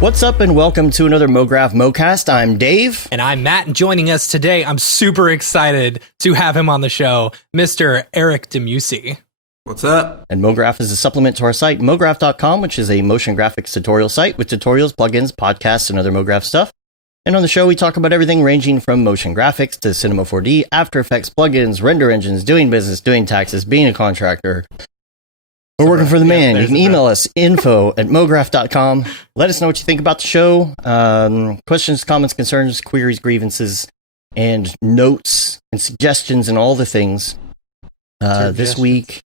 What's up and welcome to another Mograph Mocast. I'm Dave. And I'm Matt, and joining us today, I'm super excited to have him on the show, Mr. Eric Demeusy. What's up? And Mograph is a supplement to our site, mograph.com, which is a motion graphics tutorial site with tutorials, plugins, podcasts, and other Mograph stuff. And on the show, we talk about everything ranging from motion graphics to Cinema 4D, After Effects, plugins, render engines, doing business, doing taxes, being a contractor, or working for the man. You can email us, info@mograph.com. Let us know what you think about the show. Questions, comments, concerns, queries, grievances, and notes and suggestions and all the things. This week,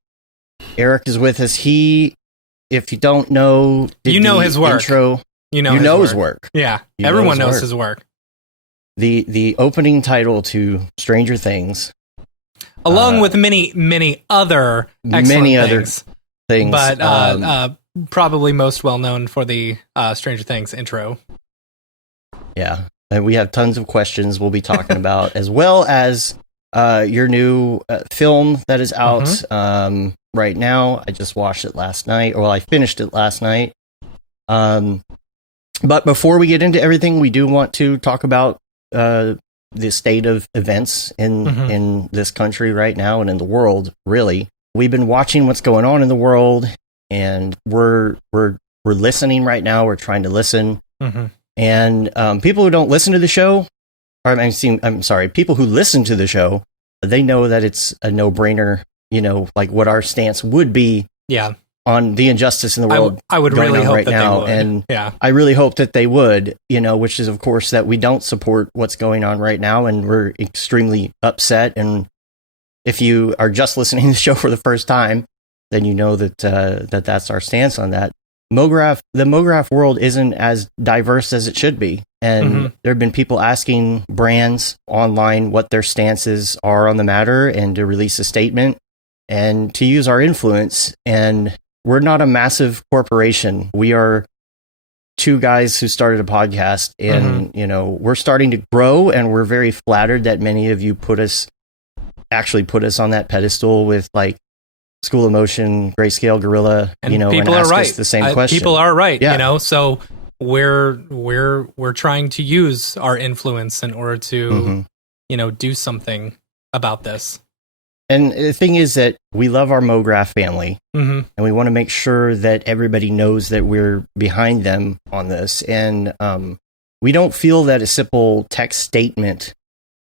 Eric is with us. He, if you don't know, you know his work. Intro. You know his work. Yeah, everyone knows his work. The opening title to Stranger Things, along with many other excellent things, but probably most well known for the Stranger Things intro. Yeah, and we have tons of questions we'll be talking about, as well as your new film that is out right now. I just watched it last night, I finished it last night. But before we get into everything, we do want to talk about the state of events in this country right now and in the world, really. We've been watching what's going on in the world, and we're listening right now. We're trying to listen. And people who don't listen to the show, people who listen to the show, they know that it's a no-brainer, like what our stance would be on the injustice in the world. I would really hope right that now, they would. And I really hope that they would, which is, of course, that we don't support what's going on right now, and we're extremely upset. And if you are just listening to the show for the first time, then you know that that's our stance on that. The Mograph world isn't as diverse as it should be. And there have been people asking brands online what their stances are on the matter and to release a statement and to use our influence. And we're not a massive corporation. We are two guys who started a podcast, and, we're starting to grow, and we're very flattered that many of you put us on that pedestal with like School of Motion, Grayscale, Gorilla, and people and ask us the same question. People are right, so we're trying to use our influence in order to, do something about this. And the thing is that we love our Mograph family, and we want to make sure that everybody knows that we're behind them on this. And we don't feel that a simple text statement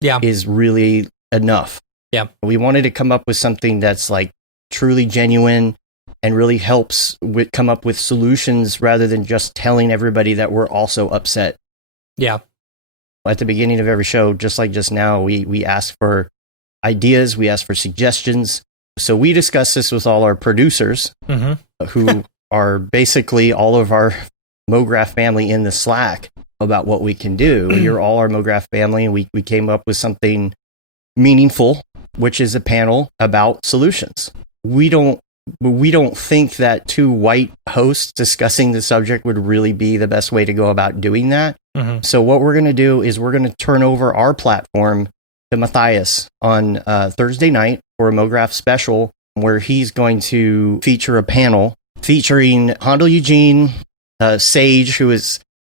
is really enough. Yeah, we wanted to come up with something that's like truly genuine and really helps come up with solutions rather than just telling everybody that we're also upset. Yeah. At the beginning of every show, just like just now, we ask for ideas, we ask for suggestions. So we discuss this with all our producers, who are basically all of our Mograph family in the Slack, about what we can do. You're all our Mograph family, and we came up with something meaningful, which is a panel about solutions. We don't think that two white hosts discussing the subject would really be the best way to go about doing that. So what we're going to do is we're going to turn over our platform to Matthias on Thursday night for a Mograph special, where he's going to feature a panel featuring Hondo Eugene, Sage,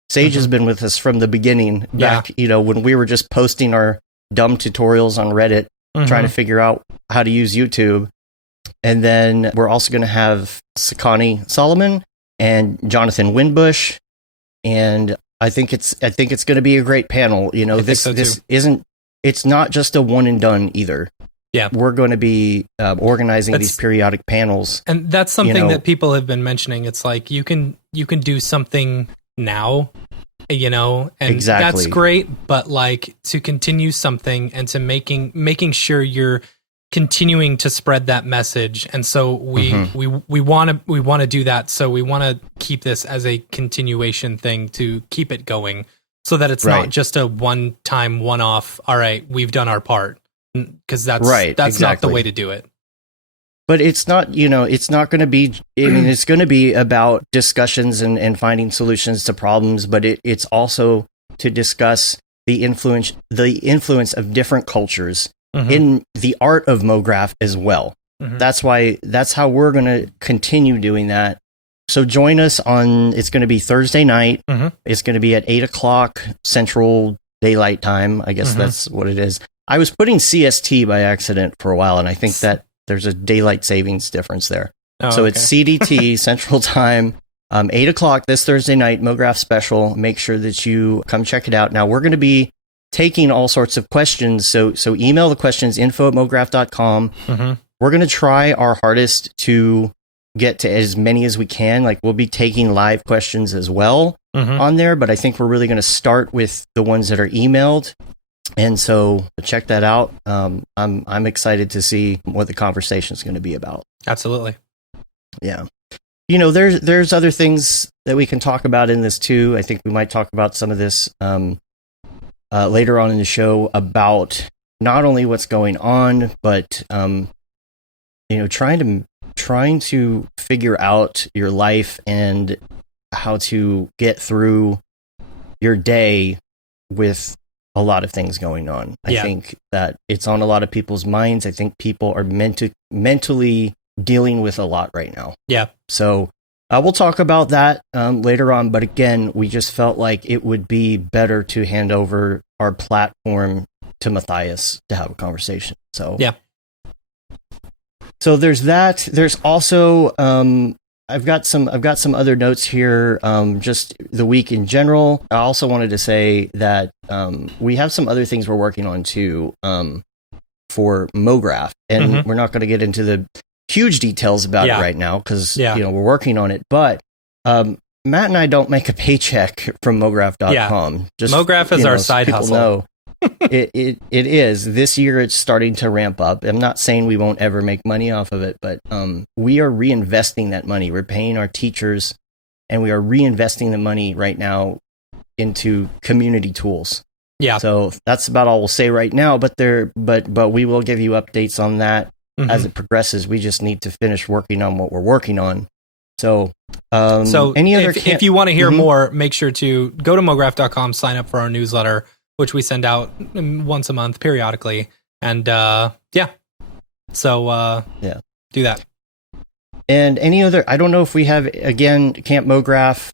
Sage has been with us from the beginning, back, when we were just posting our dumb tutorials on Reddit, trying to figure out how to use YouTube. And then we're also going to have Sakani Solomon and Jonathan Winbush, and I think it's going to be a great panel. It's not just a one and done either. Yeah, we're going to be organizing these periodic panels, and that's something that people have been mentioning. It's like you can do something now, and that's great. But like to continue something and to making sure you're continuing to spread that message, and so we want to do that. So we want to keep this as a continuation thing to keep it going, so that it's not just a one-time, one-off. All right, we've done our part, because that's not the way to do it. But it's not, it's not going to be, it's going to be about discussions and finding solutions to problems, but it's also to discuss the influence of different cultures in the art of Mograph as well. That's how we're going to continue doing that, so join us on, it's going to be Thursday night. Mm-hmm. It's going to be at 8:00 Central Daylight Time. I guess that's what it is. I was putting CST by accident for a while, and I think that there's a daylight savings difference there. So it's CDT Central Time, 8:00 this Thursday night, Mograph special. Make sure that you come check it out. Now, we're going to be taking all sorts of questions. So email the questions, info@mograph.com. We're going to try our hardest to get to as many as we can. Like, we'll be taking live questions as well on there, but I think we're really going to start with the ones that are emailed. And so check that out. I'm excited to see what the conversation is going to be about. Absolutely. Yeah. You know, there's other things that we can talk about in this too. I think we might talk about some of this later on in the show about not only what's going on, but you know, trying to figure out your life and how to get through your day with a lot of things going on. I think that it's on a lot of people's minds. I think people are mentally dealing with a lot right now. Yeah. So we'll talk about that later on. But again, we just felt like it would be better to hand over our platform to Matthias to have a conversation. So yeah. So there's that. There's also I've got some other notes here. Just the week in general. I also wanted to say that we have some other things we're working on too for Mograph, and we're not going to get into the huge details about it right now because you know, we're working on it. But Matt and I don't make a paycheck from Mograph.com. Yeah. Just Mograph is our side hustle. Know. It is. This year it's starting to ramp up. I'm not saying we won't ever make money off of it, but we are reinvesting that money. We're paying our teachers, and we are reinvesting the money right now into community tools. Yeah. So that's about all we'll say right now. But we will give you updates on that as it progresses. We just need to finish working on what we're working on. So any other if you want to hear more, make sure to go to mograph.com, sign up for our newsletter, which we send out once a month periodically. And do that. And any other, I don't know if we have, again, Camp Mograph,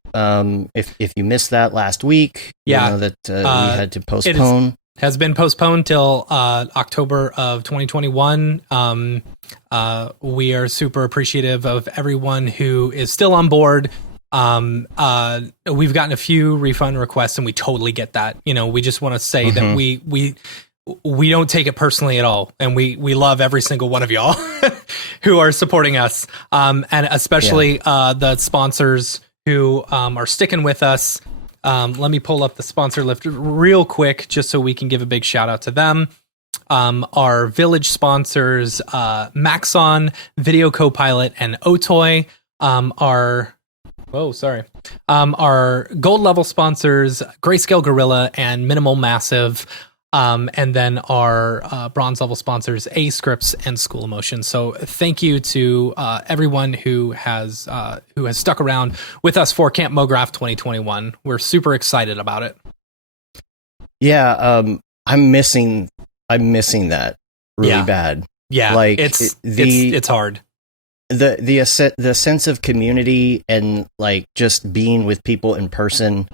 if you missed that last week, you know that we had to postpone. Has been postponed till October of 2021. We are super appreciative of everyone who is still on board. We've gotten a few refund requests, and we totally get that. You know, we just want to say that we don't take it personally at all, and we love every single one of y'all who are supporting us, and especially the sponsors who are sticking with us. Let me pull up the sponsor list real quick, just so we can give a big shout out to them. Our village sponsors, Maxon, Video Copilot, and Otoy. Our gold level sponsors, Grayscale Gorilla and Minimal Massive. And then our bronze level sponsors, A Scripts and School Emotion. So thank you to everyone who has stuck around with us for Camp Mograph 2021. We're super excited about it. Yeah, I'm missing that really bad. Yeah, like it's hard. The sense of community and like just being with people in person,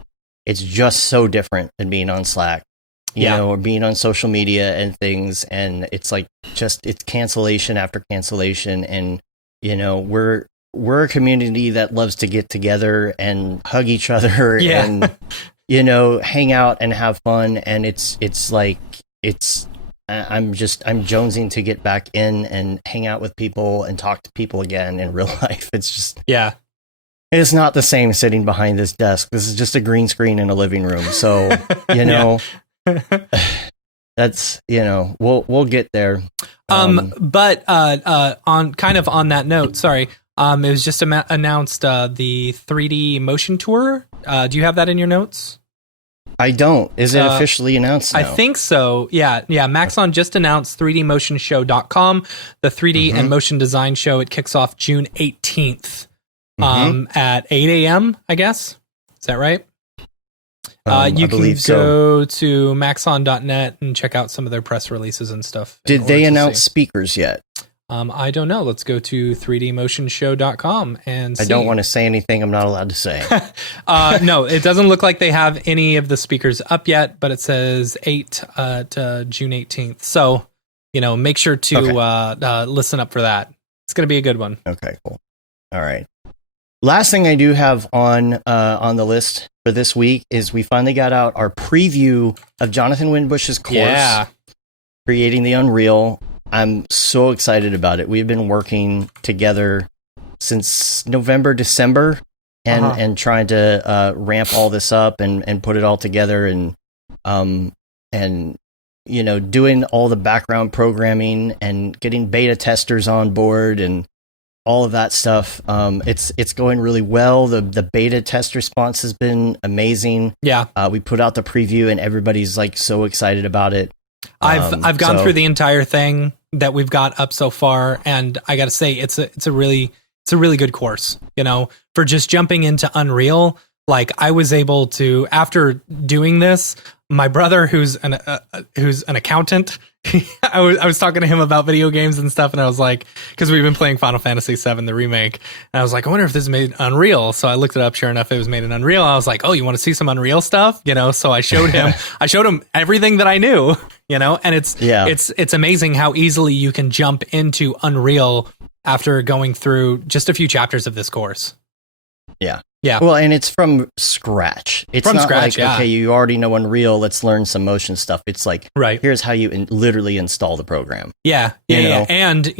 it's just so different than being on Slack. You know, or being on social media and things, and it's like it's cancellation after cancellation, and you know, we're a community that loves to get together and hug each other and you know, hang out and have fun, and I'm jonesing to get back in and hang out with people and talk to people again in real life. It's just it's not the same sitting behind this desk. This is just a green screen in a living room, so you know. That's, you know, we'll get there. But on that note, sorry. It was just announced the 3D motion tour. Do you have that in your notes? I don't. Is it officially announced now? I think so. Yeah. Maxon just announced 3dmotionshow.com, the 3D and motion design show. It kicks off June 18th at 8 a.m., I guess. Is that right? You can go to maxon.net and check out some of their press releases and stuff. Did they announce speakers yet? I don't know. Let's go to 3dmotionshow.com and see. I don't want to say anything I'm not allowed to say. No, it doesn't look like they have any of the speakers up yet, but it says 8 to June 18th. So, make sure to listen up for that. It's going to be a good one. Okay, cool. All right. Last thing I do have on the list for this week is we finally got out our preview of Jonathan Winbush's course, Creating the Unreal. I'm so excited about it. We've been working together since November, December, and trying to ramp all this up and put it all together and doing all the background programming and getting beta testers on board and all of that stuff. It's going really well. The beta test response has been amazing. Yeah. We put out the preview and everybody's like so excited about it. I've gone through the entire thing that we've got up so far, and I got to say it's a really good course. For just jumping into Unreal, like I was able to, after doing this, my brother who's an accountant, I was talking to him about video games and stuff, and I was like, because we've been playing Final Fantasy VII, the remake, and I was like, I wonder if this is made Unreal. So I looked it up. Sure enough, it was made in Unreal. I was like, oh, you want to see some Unreal stuff? So I showed him everything that I knew, and it's amazing how easily you can jump into Unreal after going through just a few chapters of this course. Yeah. Yeah. Well, and it's from scratch. It's from not scratch, like, okay, you already know Unreal, let's learn some motion stuff. It's like, here's how you literally install the program. Yeah. Yeah. And,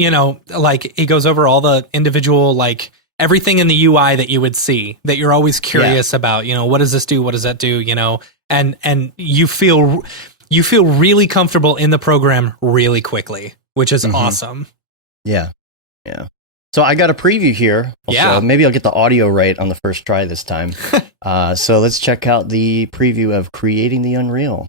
like he goes over all the individual, like everything in the UI that you would see that you're always curious about, what does this do? What does that do? And you feel really comfortable in the program really quickly, which is awesome. Yeah. Yeah. So I got a preview here. Also, maybe I'll get the audio right on the first try this time. So let's check out the preview of Creating the Unreal.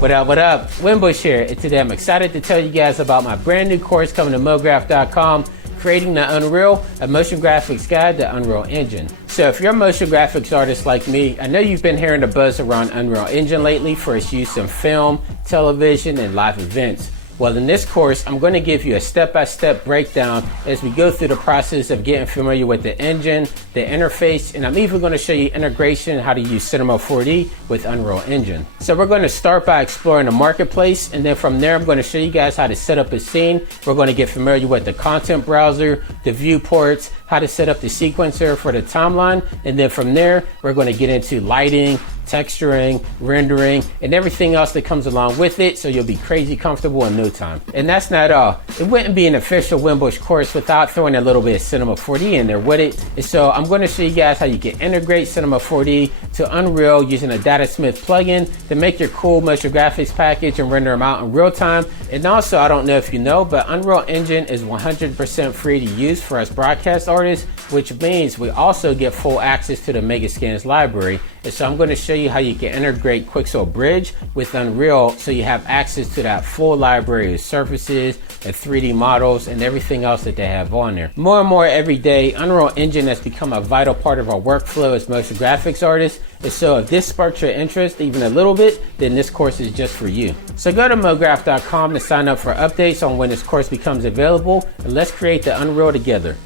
What up? Winbush here, and today I'm excited to tell you guys about my brand new course coming to Mograph.com, Creating the Unreal, a motion graphics guide to Unreal Engine. So if you're a motion graphics artist like me, I know you've been hearing the buzz around Unreal Engine lately for its use in film, television, and live events. Well, in this course, I'm going to give you a step-by-step breakdown as we go through the process of getting familiar with the engine, the interface, and I'm even going to show you integration, how to use Cinema 4D with Unreal Engine. So we're going to start by exploring the marketplace, and then from there, I'm going to show you guys how to set up a scene. We're going to get familiar with the content browser, the viewports, how to set up the sequencer for the timeline, and then from there, we're going to get into lighting, texturing, rendering, and everything else that comes along with it, so you'll be crazy comfortable in no time. And that's not all. It wouldn't be an official Winbush course without throwing a little bit of Cinema 4D in there with it. And so I'm going to show you guys how you can integrate Cinema 4D to Unreal using a Datasmith plugin to make your cool motion graphics package and render them out in real time. And also, I don't know if you know, but Unreal Engine is 100% free to use for us broadcast artists, which means we also get full access to the Megascans library. And so I'm going to show you how you can integrate Quixel Bridge with Unreal so you have access to that full library of surfaces and 3D models and everything else that they have on there. More and more every day, Unreal Engine has become a vital part of our workflow as motion graphics artists. And so if this sparks your interest even a little bit, then this course is just for you. So go to Mograph.com to sign up for updates on when this course becomes available, and let's create the Unreal together.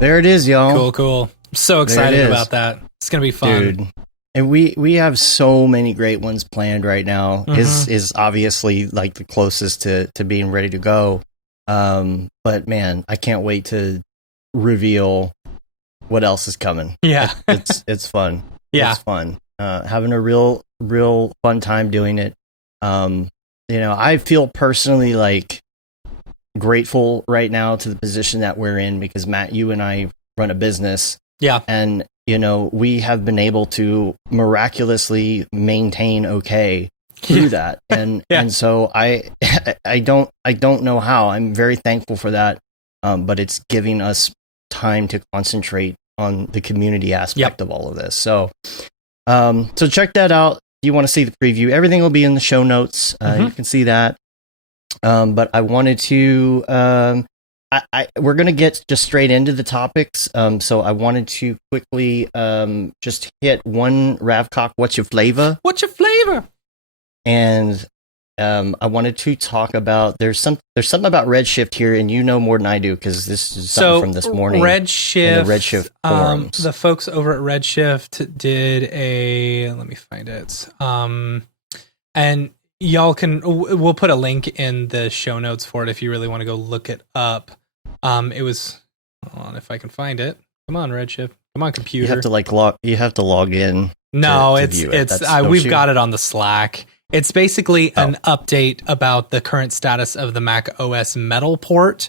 There it is, y'all. Cool. I'm so excited about that. It's going to be fun. Dude. And we have so many great ones planned right now. His is obviously like the closest to being ready to go. But man, I can't wait to reveal what else is coming. Yeah. It's fun. Yeah. It's fun. Having a real fun time doing it. I feel personally like grateful right now to the position that we're in because Matt, you and I run a business. Yeah. And we have been able to miraculously maintain okay through that. And and so I don't know how. I'm very thankful for that. But it's giving us time to concentrate on the community aspect of all of this. So check that out. If you want to see the preview, everything will be in the show notes. You can see that. But I wanted to we're gonna get just straight into the topics. So I wanted to quickly just hit one Ravcock. What's your flavor? What's your flavor? And I wanted to talk about there's something about Redshift here, and you know more than I do because this is something from this morning. Redshift, the Redshift forums. The folks over at Redshift did let me find it. And y'all we'll put a link in the show notes for it if you really want to go look it up. It was, hold on if I can find it. Come on, Redshift. Come on, computer. You have to log in. No, to it's view it. we've got it on the Slack. It's basically an update about the current status of the Mac OS Metal port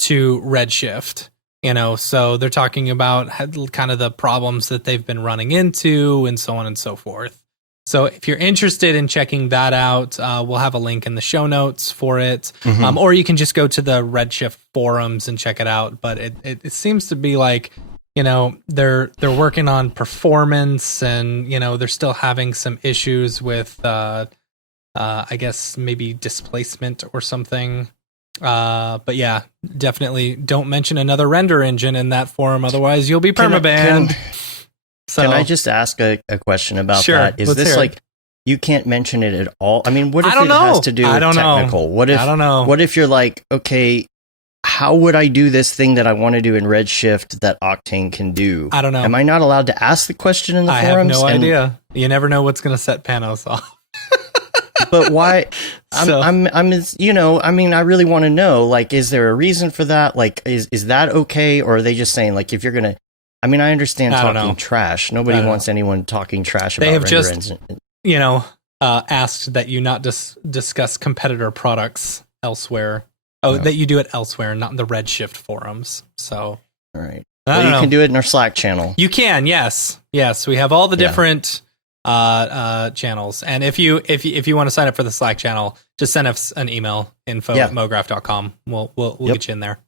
to Redshift. So they're talking about kind of the problems that they've been running into and so on and so forth. So if you're interested in checking that out, we'll have a link in the show notes for it. Mm-hmm. Or you can just go to the Redshift forums and check it out. But it seems to be like, they're working on performance and, they're still having some issues with, I guess maybe displacement or something. But yeah, definitely don't mention another render engine in that forum. Otherwise you'll be permabanned. Can I just ask a question about that? Is this like, you can't mention it at all? I mean, what if it has to do with technical? What if, I don't know. What if you're like, okay, how would I do this thing that I want to do in Redshift that Octane can do? I don't know. Am I not allowed to ask the question in the forums? I have no idea. You never know what's going to set Panos off. But why? I really want to know, like, is there a reason for that? Like, is that okay? Or are they just saying, like, if you're going to, I understand talking trash. Nobody wants anyone talking trash about render engine. Asked that you not discuss competitor products elsewhere. That you do it elsewhere, not in the Redshift forums. So, all right. Well, you can do it in our Slack channel. You can, yes. We have all the different channels, and if you want to sign up for the Slack channel, just send us an email, info@mograph.com. We'll get you in there.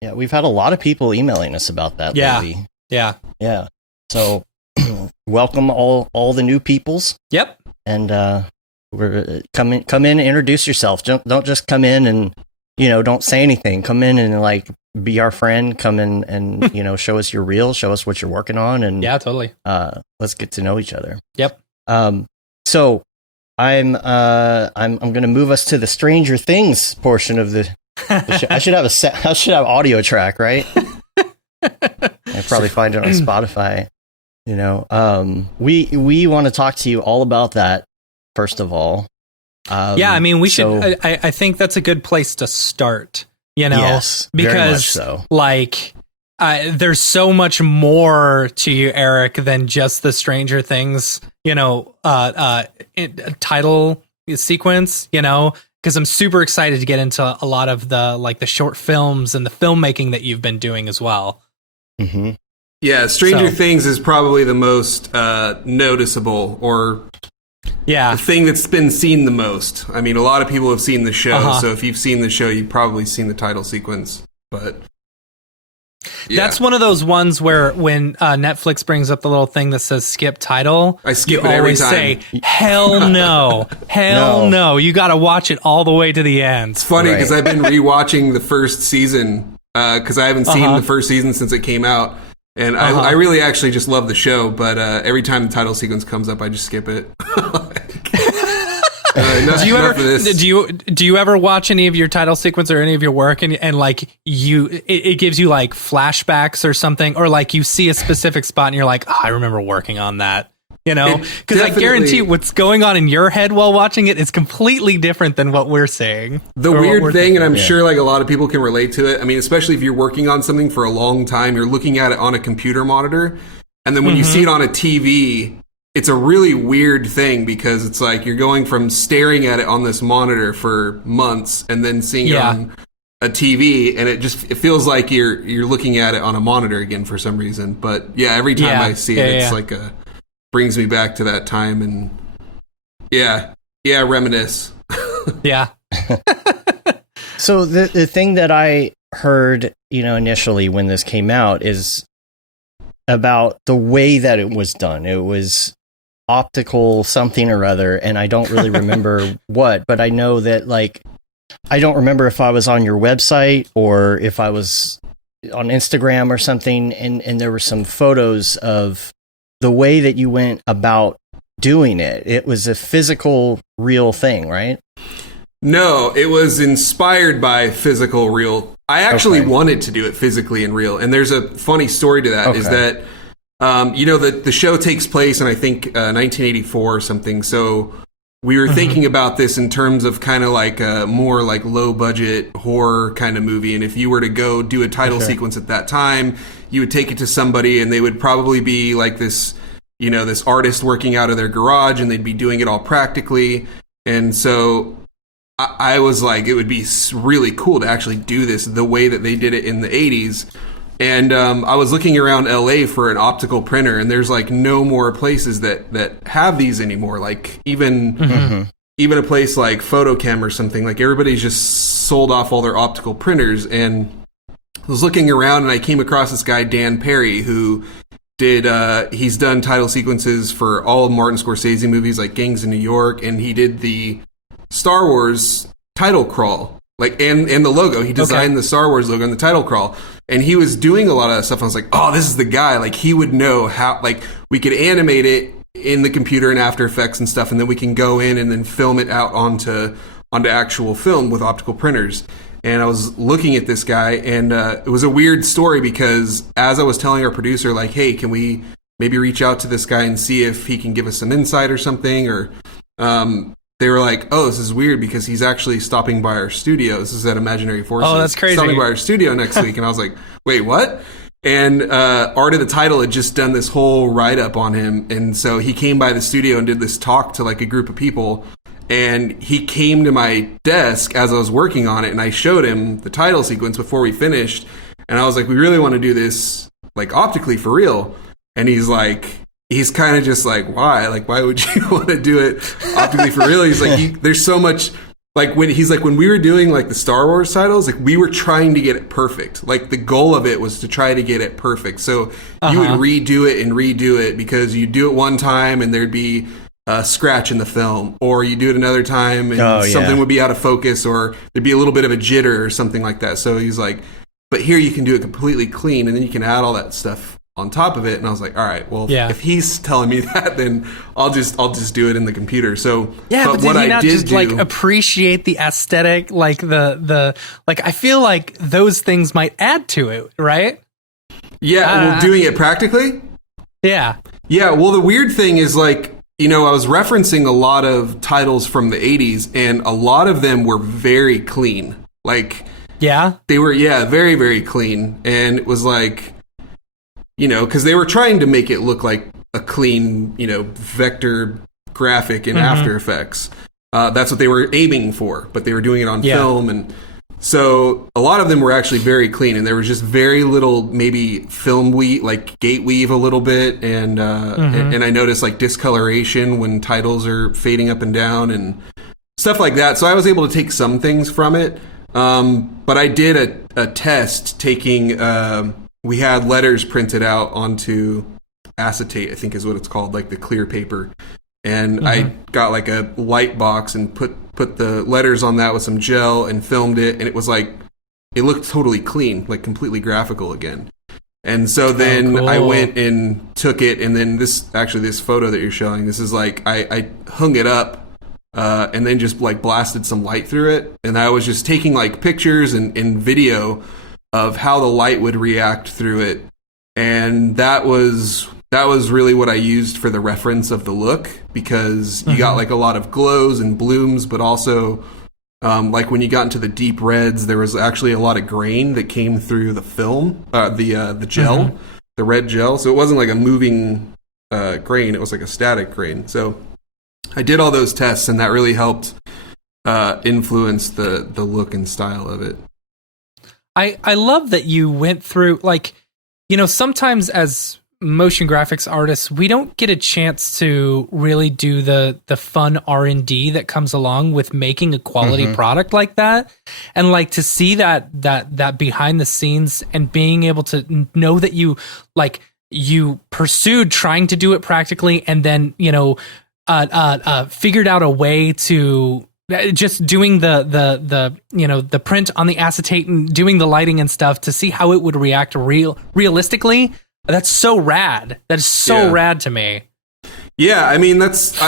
Yeah, we've had a lot of people emailing us about that lately. Yeah. So welcome all the new peoples. Yep. And we're come in, introduce yourself. Don't just come in and don't say anything. Come in and like be our friend. Come in and show us your reel, show us what you're working on, and totally. Let's get to know each other. Yep. So I'm going to move us to the Stranger Things portion of the show. I should have audio track, right? I probably find it on Spotify. We want to talk to you all about that. First of all, we should. I think that's a good place to start. Yes, because very much so. Like, there's so much more to you, Eric, than just the Stranger Things, title sequence. Because I'm super excited to get into a lot of the short films and the filmmaking that you've been doing as well. Mm-hmm. Yeah, Stranger Things is probably the most noticeable, or the thing that's been seen the most. I mean, a lot of people have seen the show, so if you've seen the show, you've probably seen the title sequence. But that's one of those ones where when Netflix brings up the little thing that says skip title, I skip it every time. Say, hell no. Hell no. You got to watch it all the way to the end. It's funny because I've been rewatching the first season because I haven't seen the first season since it came out. And I really actually just love the show, but every time the title sequence comes up, I just skip it. Do you ever watch any of your title sequence or any of your work and like it gives you like flashbacks or something, or like you see a specific spot and you're like, I remember working on that. Because I guarantee what's going on in your head while watching it is completely different than what we're saying. The weird thing, and I'm sure like a lot of people can relate to it. I mean, especially if you're working on something for a long time, you're looking at it on a computer monitor. And then when you see it on a TV, it's a really weird thing because it's like you're going from staring at it on this monitor for months and then seeing it on a TV, and it feels like you're looking at it on a monitor again for some reason. But every time I see it, it's like brings me back to that time, and reminisce. So the thing that I heard, initially when this came out is about the way that it was done. It was optical something or other, and I don't really remember what, but I know that like I don't remember if I was on your website or if I was on Instagram or something, and there were some photos of the way that you went about doing it. It was a physical, real thing, right? No, it was inspired by physical, real. I actually wanted to do it physically and real. And there's a funny story to that, is that, the show takes place in, I think, 1984 or something. So we were thinking about this in terms of kind of like a more like low budget horror kind of movie. And if you were to go do a title sequence at that time, you would take it to somebody and they would probably be like this, this artist working out of their garage, and they'd be doing it all practically. And so I was like, it would be really cool to actually do this the way that they did it in the 80s. And I was looking around LA for an optical printer, and there's like no more places that have these anymore. Like even a place like Photochem or something, like everybody's just sold off all their optical printers. And I was looking around and I came across this guy, Dan Perry, who he's done title sequences for all of Martin Scorsese movies like Gangs of New York, and he did the Star Wars title crawl, like and the logo. He designed the Star Wars logo and the title crawl. And he was doing a lot of that stuff. I was like, oh, this is the guy. Like, he would know how, like, we could animate it in the computer and After Effects and stuff, and then we can go in and then film it out onto actual film with optical printers. And I was looking at this guy, and it was a weird story because as I was telling our producer, like, hey, can we maybe reach out to this guy and see if he can give us some insight or something? Or they were like, oh, this is weird because he's actually stopping by our studio. This is at Imaginary Forces. Oh, that's crazy. Stopping by our studio next week. And I was like, wait, what? And Art of the Title had just done this whole write-up on him. And so he came by the studio and did this talk to like a group of people. And he came to my desk as I was working on it, and I showed him the title sequence before we finished. And I was like, we really want to do this like optically for real. And he's kind of just like, why? Like, why would you want to do it optically for real? He's like, there's so much, like, when we were doing, like, the Star Wars titles, like, we were trying to get it perfect. Like, the goal of it was to try to get it perfect. So you would redo it because you do it one time and there'd be a scratch in the film, or you do it another time and something would be out of focus, or there'd be a little bit of a jitter or something like that. So he's like, but here you can do it completely clean, and then you can add all that stuff on top of it. And I was like, all right, well, if he's telling me that, then I'll just do it in the computer. So but what I did like appreciate the aesthetic, like the like, I feel like those things might add to it, right? Well, doing it practically, well, the weird thing is, like, I was referencing a lot of titles from the 80s, and a lot of them were very clean. Like, they were very, very clean. And it was like, because they were trying to make it look like a clean, vector graphic in After Effects. That's what they were aiming for, but they were doing it on film. And so a lot of them were actually very clean, and there was just very little, maybe film weave, like gate weave a little bit. And and I noticed like discoloration when titles are fading up and down and stuff like that. So I was able to take some things from it. But I did a test taking, we had letters printed out onto acetate, I think is what it's called, like the clear paper. And I got like a light box and put the letters on that with some gel and filmed it. And it was like, it looked totally clean, like completely graphical again. And so then I went and took it. And then this photo that you're showing, this is like, I hung it up and then just like blasted some light through it. And I was just taking like pictures and video of how the light would react through it. And that was really what I used for the reference of the look, because you got like a lot of glows and blooms, but also like when you got into the deep reds, there was actually a lot of grain that came through the film, the gel, the red gel. So it wasn't like a moving grain, it was like a static grain. So I did all those tests, and that really helped influence the look and style of it. I love that you went through, like, sometimes as motion graphics artists, we don't get a chance to really do the fun R&D that comes along with making a quality product like that. And like to see that behind the scenes and being able to know that you pursued trying to do it practically, and then, figured out a way to just doing the print on the acetate and doing the lighting and stuff to see how it would react realistically. That's so rad. That is so rad to me. Yeah, I mean that's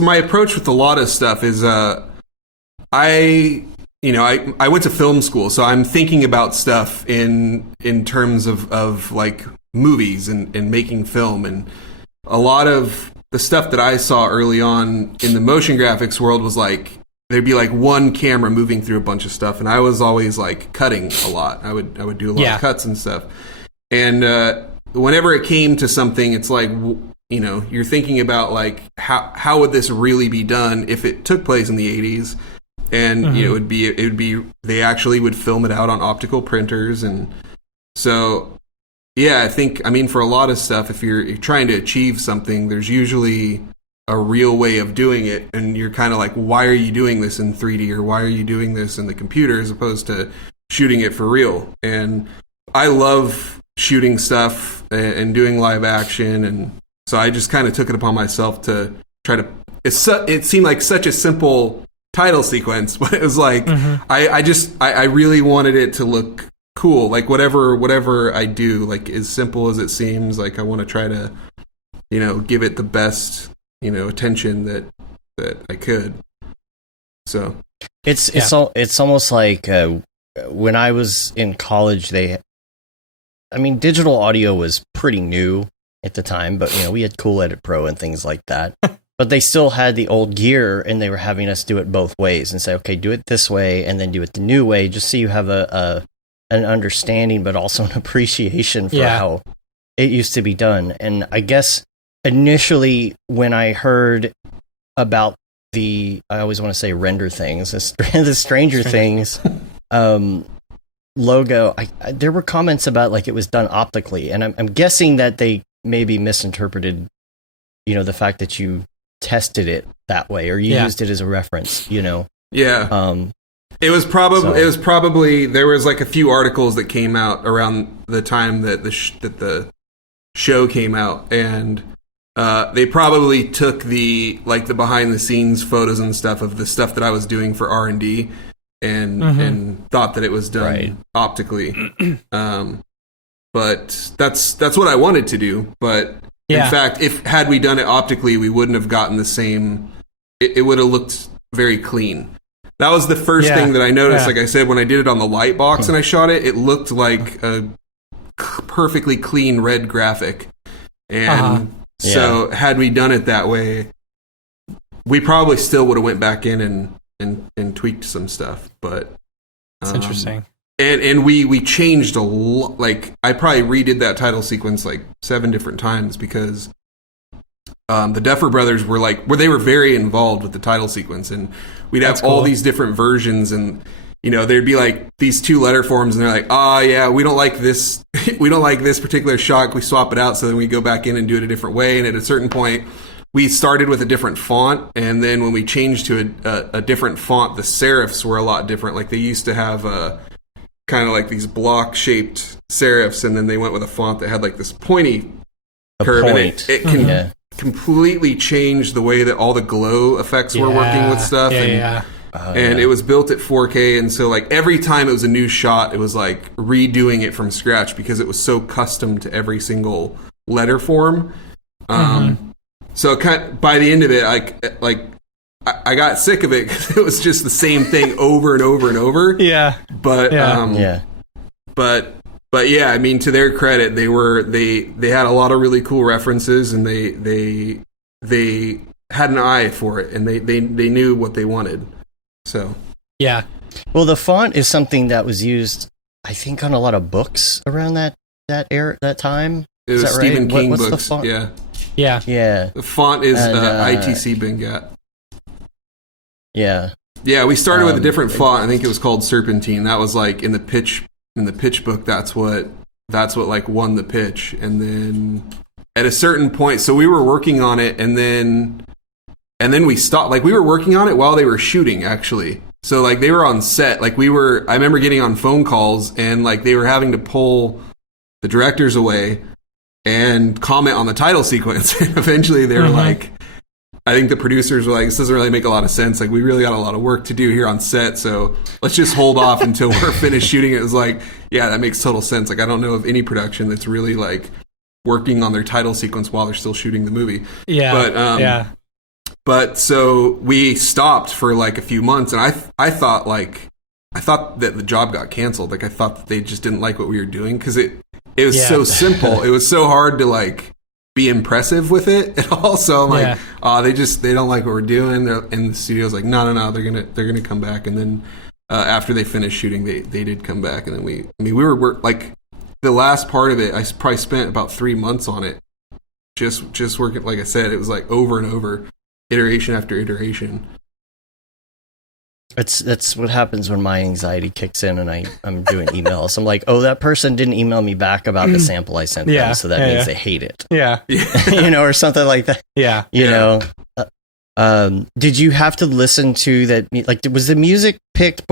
my approach with a lot of stuff is I went to film school, so I'm thinking about stuff in terms of like movies and making film, and a lot of the stuff that I saw early on in the motion graphics world was like there'd be like one camera moving through a bunch of stuff, and I was always like cutting a lot. I would do a lot of cuts and stuff, and whenever it came to something, it's like, you know, you're thinking about like how would this really be done if it took place in the 80s, and you know, it would be they actually would film it out on optical printers, and so yeah, I mean for a lot of stuff, if you're trying to achieve something, there's usually a real way of doing it, and you're kind of like, why are you doing this in 3D, or why are you doing this in the computer as opposed to shooting it for real? And I love shooting stuff and doing live action, and so I just kind of took it upon myself to try to it seemed like such a simple title sequence, but it was like I really wanted it to look cool, like whatever I do, like as simple as it seems, like I want to try to, you know, give it the best, you know, attention that I could. So it's almost like when I was in college, digital audio was pretty new at the time, but you know, we had Cool Edit Pro and things like that. But they still had the old gear, and they were having us do it both ways and say, okay, do it this way and then do it the new way, just so you have an understanding, but also an appreciation for how it used to be done. And I guess initially when I heard about I always want to say render things, the Stranger Things logo, there were comments about like it was done optically, and I'm guessing that they maybe misinterpreted, you know, the fact that you tested it that way, or you used it as a reference, you know. It was probably there was like a few articles that came out around the time that the show came out, and they probably took the behind the scenes photos and stuff of the stuff that I was doing for R&D and thought that it was done optically. But that's what I wanted to do, but in fact, had we done it optically, we wouldn't have gotten the same. It would have looked very clean. That was the first thing that I noticed. Like I said, when I did it on the light box and I shot it, it looked like a perfectly clean red graphic. And so had we done it that way, we probably still would have went back in and tweaked some stuff. But it's interesting. And we changed a lot. Like I probably redid that title sequence like 7 different times because the Duffer Brothers they were very involved with the title sequence, and we'd have all these different versions, and you know, there'd be like these 2 letter forms, and they're like, we don't like this we don't like this particular shot, can we swap it out? So then we go back in and do it a different way, and at a certain point we started with a different font, and then when we changed to a different font, the serifs were a lot different. Like they used to have kind of like these block shaped serifs, and then they went with a font that had like this pointy curve, and it can completely change the way that all the glow effects were working with stuff. And it was built at 4K, and so like every time it was a new shot, it was like redoing it from scratch because it was so custom to every single letter form. So by the end of it, I got sick of it because it was just the same thing over and over and over. But yeah, I mean, to their credit, they had a lot of really cool references, and they had an eye for it, and they knew what they wanted. So well, the font is something that was used, I think, on a lot of books around that time. It was Stephen King what's books. The font? Yeah. The font is ITC Bingat. Yeah, we started with a different font. I think it was called Serpentine. That was like in the pitch book. That's what like won the pitch. And then at a certain point, so we were working on it, and then we stopped. Like we were working on it while they were shooting, actually. So like they were on set. Like I remember getting on phone calls, and like they were having to pull the directors away and comment on the title sequence. Eventually they were like, I think the producers were like, this doesn't really make a lot of sense. Like, we really got a lot of work to do here on set, so let's just hold off until we're finished shooting. It was like, yeah, that makes total sense. Like, I don't know of any production that's really like working on their title sequence while they're still shooting the movie. Yeah. But so we stopped for like a few months, and I thought that the job got canceled. Like, I thought that they just didn't like what we were doing because it was so simple. It was so hard to like be impressive with it at all. So I'm like, they don't like what we're doing. And the studio's like, no, they're gonna come back. And then after they finished shooting, they did come back. And then we were like, the last part of it, I probably spent about 3 months on it, just working. Like I said, it was like over and over, iteration after iteration. That's what happens when my anxiety kicks in and I'm doing emails. I'm like, oh, that person didn't email me back about the sample I sent them, so that means they hate it. Yeah. Or something like that. Yeah. You know. Did you have to listen to that? Like, was the music picked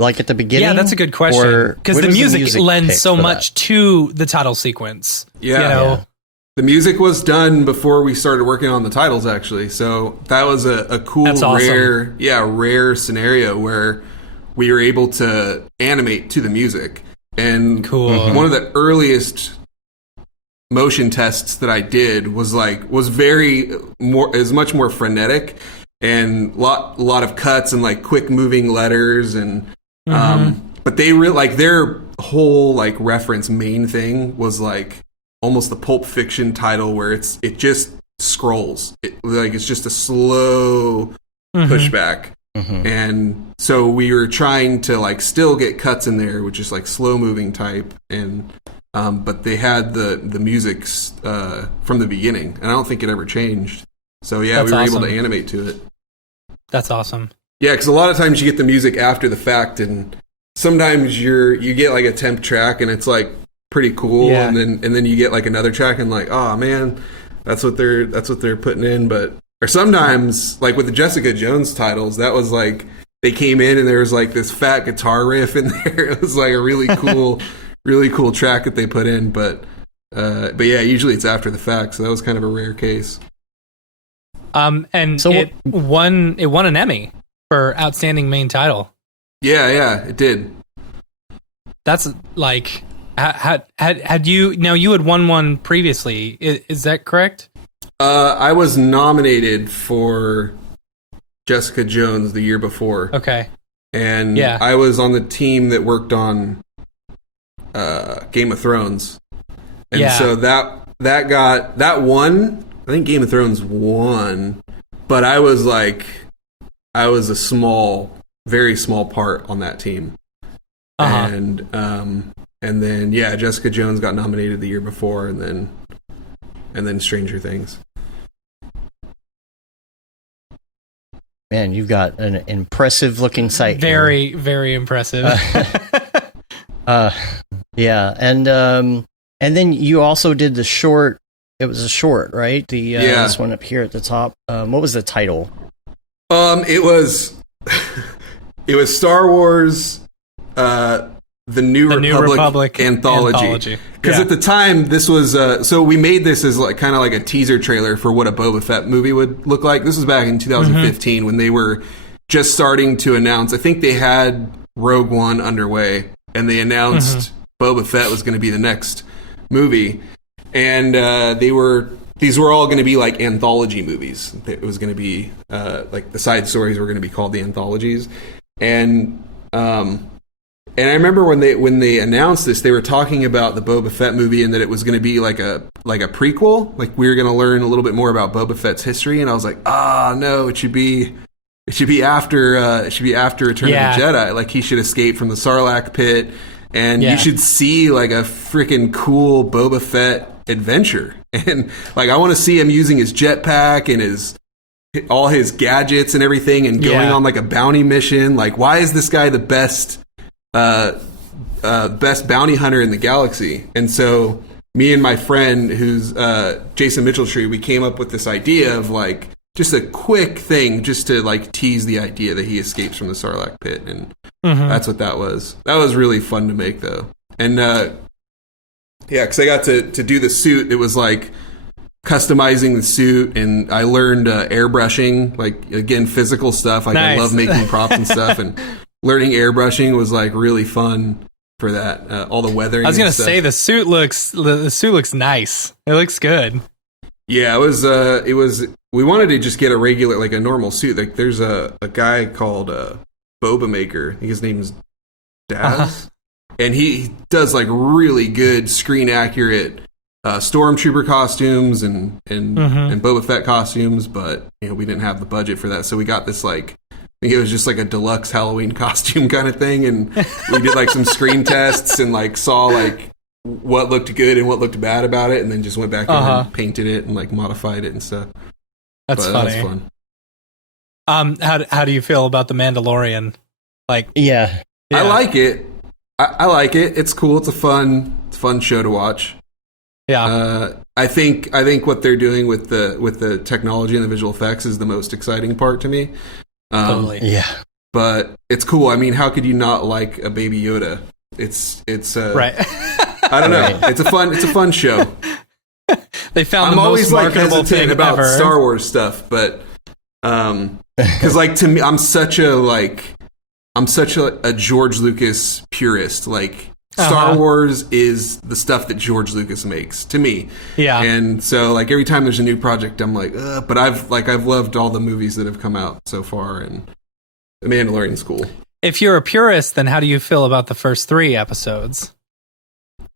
like at the beginning? Yeah, that's a good question. Because the music lends so much to the title sequence. Yeah. You know? The music was done before we started working on the titles, actually. So that was a cool, awesome. rare scenario where we were able to animate to the music. And one of the earliest motion tests that I did was much more frenetic and a lot of cuts and like quick moving letters and but they really like their whole like reference main thing was like almost the Pulp Fiction title where it just scrolls. It's just a slow pushback. And so we were trying to like still get cuts in there, which is like slow moving type. And but they had the music from the beginning, and I don't think it ever changed. So yeah, we were able to animate to it. That's awesome. Yeah, because a lot of times you get the music after the fact, and sometimes you get like a temp track, and it's like pretty cool, and then you get like another track and like, oh man, that's what they're putting in. But or sometimes like with the Jessica Jones titles, that was like they came in and there was like this fat guitar riff in there. It was like a really cool track that they put in, but yeah, usually it's after the fact, so that was kind of a rare case. And so it won an Emmy for outstanding main title. Yeah, it did. That's like had you had won one previously? Is that correct? I was nominated for Jessica Jones the year before. Okay. And I was on the team that worked on Game of Thrones. And so that won. I think Game of Thrones won, but I was a very small part on that team. And then Jessica Jones got nominated the year before, and then Stranger Things. Man, you've got an impressive looking site. Very, very impressive. Yeah, and then you also did the short. It was a short, right? This one up here at the top. What was the title? It was Star Wars. The New Republic anthology. Because at the time, this was so we made this as like kind of like a teaser trailer for what a Boba Fett movie would look like. This was back in 2015 when they were just starting to announce. I think they had Rogue One underway, and they announced Boba Fett was going to be the next movie, and these were all going to be like anthology movies. It was going to be like the side stories were going to be called the anthologies, and I remember when they announced this, they were talking about the Boba Fett movie and that it was going to be like a prequel. Like we were going to learn a little bit more about Boba Fett's history, and I was like, no, it should be after Return of the Jedi. Like he should escape from the Sarlacc pit, and you should see like a freaking cool Boba Fett adventure. And like I want to see him using his jetpack and all his gadgets and everything, and going on like a bounty mission. Like why is this guy the best bounty hunter in the galaxy? And so me and my friend who's Jason Mitchelltree, we came up with this idea of like just a quick thing just to like tease the idea that he escapes from the Sarlacc pit, and that's what that was. That was really fun to make though. And because I got to do the suit. It was like customizing the suit, and I learned airbrushing, like, again, physical stuff. Like, nice. I love making props and stuff, and learning airbrushing was like really fun for that. All the weathering. I was gonna say the suit looks nice. It looks good. Yeah, it was. We wanted to just get a regular, like a normal suit. Like, there's a guy called Boba Maker. I think his name is Daz, and he does like really good screen accurate Stormtrooper costumes and Boba Fett costumes, but we didn't have the budget for that, so we got this like, I think it was just like a deluxe Halloween costume kind of thing, and we did like some screen tests and like saw like what looked good and what looked bad about it, and then just went back in and painted it and like modified it and stuff. That's funny. That was fun. How do you feel about the Mandalorian? Like, yeah. I like it. I like it. It's cool. It's a fun show to watch. Yeah. I think what they're doing with the technology and the visual effects is the most exciting part to me. Totally. Yeah. But it's cool. I mean, how could you not like a Baby Yoda? It's right. I don't know. Right. It's a fun show. They found I'm the always most like marketable hesitant thing about ever. Star Wars stuff, but because like to me, I'm such a George Lucas purist. Like, Star Wars is the stuff that George Lucas makes to me. Yeah. And so like every time there's a new project, I'm like, but I've loved all the movies that have come out so far, and The Mandalorian's cool. If you're a purist, then how do you feel about the first 3 episodes?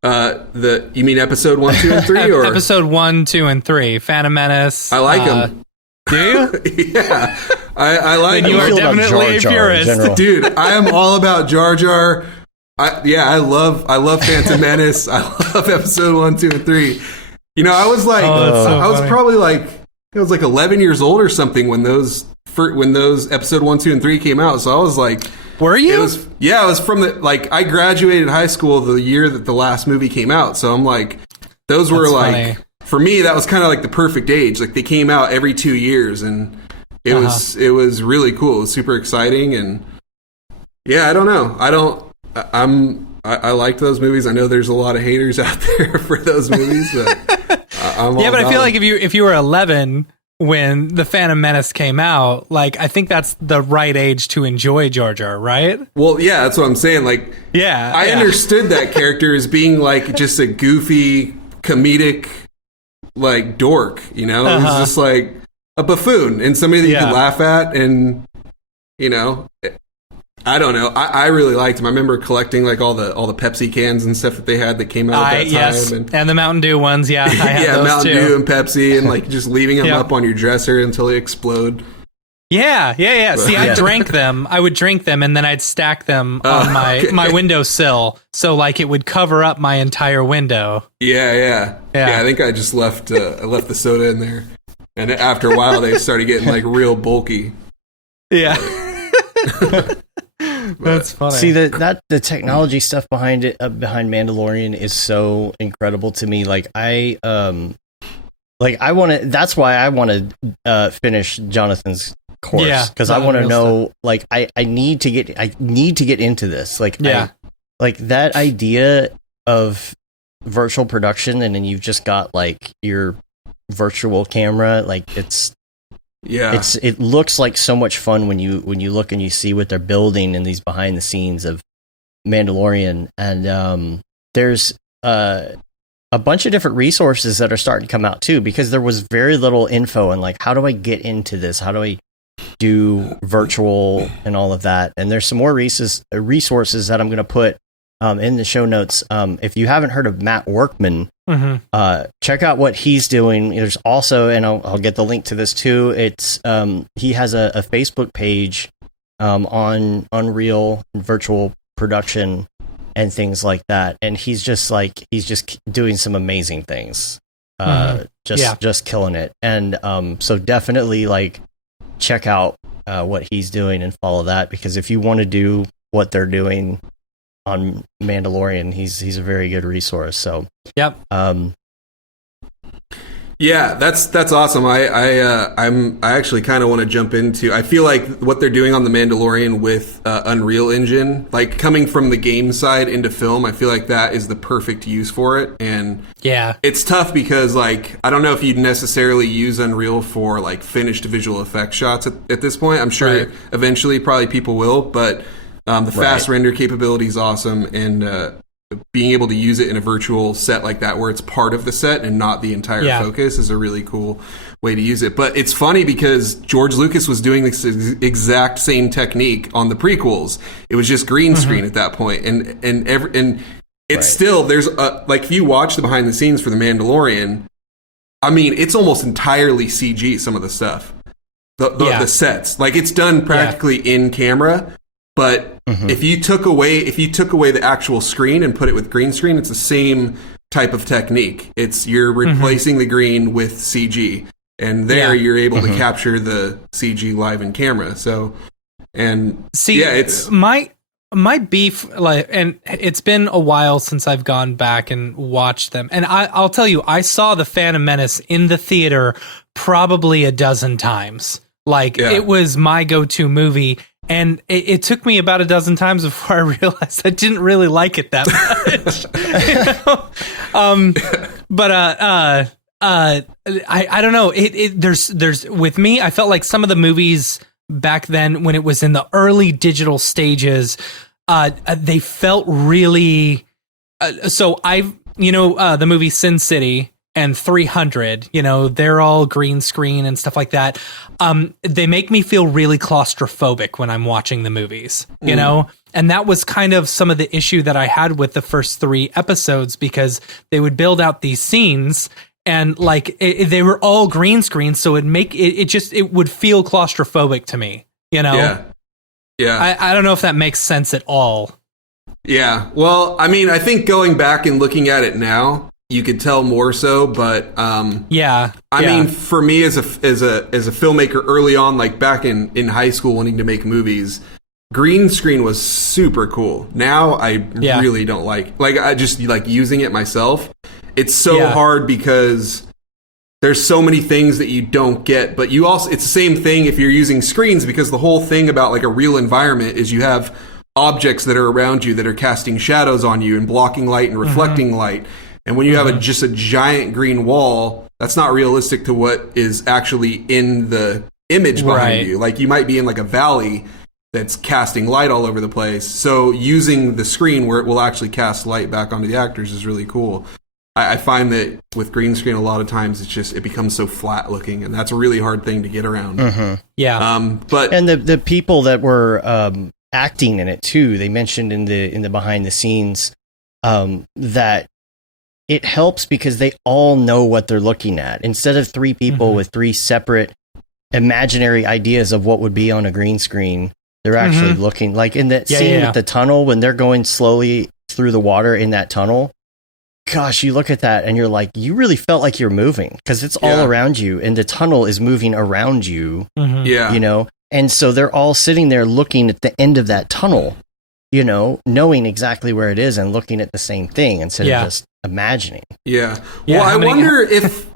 You mean episode 1, 2, and 3, or episode 1, 2, and 3? Phantom Menace. I like them. Do you? Yeah, I like. Then you are definitely a purist, dude. I am all about Jar Jar. I love Phantom Menace. I love episode 1, 2, and 3. I was like, I was probably like, I was like 11 years old or something when those episode 1, 2, and 3 came out. So I was like, were you? It was from I graduated high school the year that the last movie came out. So I'm like, those were like, funny. For me, that was kind of like the perfect age. Like, they came out every 2 years, and it was really cool. It was super exciting, and yeah, I don't know. I liked those movies. I know there's a lot of haters out there for those movies, but but I feel like if you were 11 when the Phantom Menace came out, like, I think that's the right age to enjoy Jar Jar, right? Well, yeah, that's what I'm saying. Like, I understood that character as being like just a goofy, comedic, like, dork. It was just like a buffoon and somebody that you could laugh at, and I don't know. I really liked him. I remember collecting like all the Pepsi cans and stuff that they had that came out at that time, and the Mountain Dew ones. Yeah, I had those Mountain too. Dew and Pepsi, and like just leaving them up on your dresser until they explode. Yeah. See, I drank them. I would drink them, and then I'd stack them on my windowsill, so like it would cover up my entire window. Yeah. I think I just left the soda in there, and after a while they started getting like real bulky. Yeah. That's funny. See, the technology stuff behind Mandalorian is so incredible to me. Like, I want to. That's why I want to finish Jonathan's course, because I want to know. Stuff. Like, I need to get into this. Like, like that idea of virtual production, and then you've just got like your virtual camera. Like, it looks like so much fun when you look and you see what they're building in these behind the scenes of Mandalorian, and there's a bunch of different resources that are starting to come out too, because there was very little info on like, how do I get into this, how do I do virtual and all of that, and there's some more resources that I'm going to put in the show notes. If you haven't heard of Matt Workman, check out what he's doing. There's also, and I'll get the link to this too. It's he has a Facebook page on Unreal virtual production and things like that, and he's just doing some amazing things. Just killing it. And so definitely like check out what he's doing and follow that, because if you want to do what they're doing on Mandalorian, he's a very good resource. So yep. Yeah, that's awesome. I actually kind of want to jump into. I feel like what they're doing on the Mandalorian with Unreal Engine, like coming from the game side into film, I feel like that is the perfect use for it. And yeah, it's tough because like I don't know if you'd necessarily use Unreal for like finished visual effects shots at this point. I'm sure eventually probably people will, but the fast render capability is awesome, and being able to use it in a virtual set like that where it's part of the set and not the entire focus is a really cool way to use it. But it's funny because George Lucas was doing this exact same technique on the prequels. It was just green screen at that point. And it's still, there's like if you watch the behind the scenes for The Mandalorian, I mean, it's almost entirely CG, some of the stuff. The sets. Like it's done practically in camera. But if you took away the actual screen and put it with green screen, it's the same type of technique. You're replacing the green with CG, and you're able to capture the CG live in camera. So, it's my beef, like, and it's been a while since I've gone back and watched them. And I'll tell you, I saw the Phantom Menace in the theater probably a dozen times. Like it was my go-to movie. And it took me about a dozen times before I realized I didn't really like it that much. But I don't know. There's with me, I felt like some of the movies back then when it was in the early digital stages, they felt really. So the movie Sin City and 300, they're all green screen and stuff like that. They make me feel really claustrophobic when I'm watching the movies, you know? And that was kind of some of the issue that I had with the first 3 episodes, because they would build out these scenes and like they were all green screen. So it would feel claustrophobic to me, Yeah. I don't know if that makes sense at all. Yeah. Well, I mean, I think going back and looking at it now, you could tell more so, but I mean, for me as a filmmaker early on, like back in high school wanting to make movies, green screen was super cool. Now I really don't like I just like using it myself. It's so hard because there's so many things that you don't get, but you also, it's the same thing if you're using screens, because the whole thing about like a real environment is you have objects that are around you that are casting shadows on you and blocking light and reflecting light. And when you have just a giant green wall, that's not realistic to what is actually in the image behind you. Like you might be in like a valley that's casting light all over the place. So using the screen where it will actually cast light back onto the actors is really cool. I find that with green screen, a lot of times it becomes so flat looking, and that's a really hard thing to get around. But the people that were acting in it too, they mentioned in the behind the scenes that it helps because they all know what they're looking at. Instead of 3 people with 3 separate imaginary ideas of what would be on a green screen, they're actually looking, like in that scene with the tunnel when they're going slowly through the water in that tunnel. Gosh, you look at that and you're like, you really felt like you're moving because it's all around you and the tunnel is moving around you. And so they're all sitting there looking at the end of that tunnel, knowing exactly where it is and looking at the same thing instead of just imagining. Well, I wonder if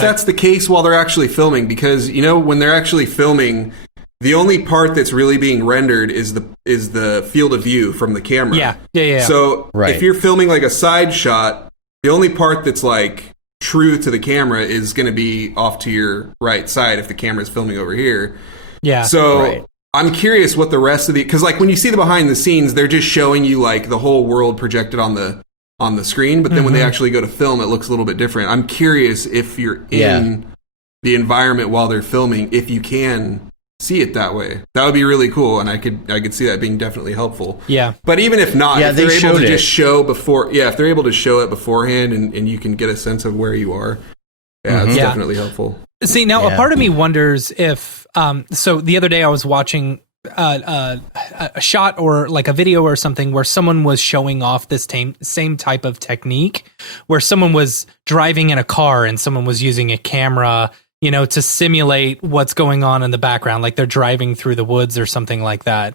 that's the case while they're actually filming, because when they're actually filming, the only part that's really being rendered is the field of view from the camera. So if you're filming like a side shot, the only part that's like true to the camera is going to be off to your right side if the camera's filming over here. I'm curious what the rest of because like when you see the behind the scenes, they're just showing you like the whole world projected on the screen, but then when they actually go to film, it looks a little bit different. I'm curious if you're in the environment while they're filming, if you can see it that way. That would be really cool, and I could see that being definitely helpful. But even if not, if they're able to just show before, if they're able to show it beforehand and you can get a sense of where you are, it's definitely helpful. See, now a part of me wonders if so the other day I was watching a shot or like a video or something where someone was showing off this same type of technique, where someone was driving in a car and someone was using a camera, to simulate what's going on in the background, like they're driving through the woods or something like that.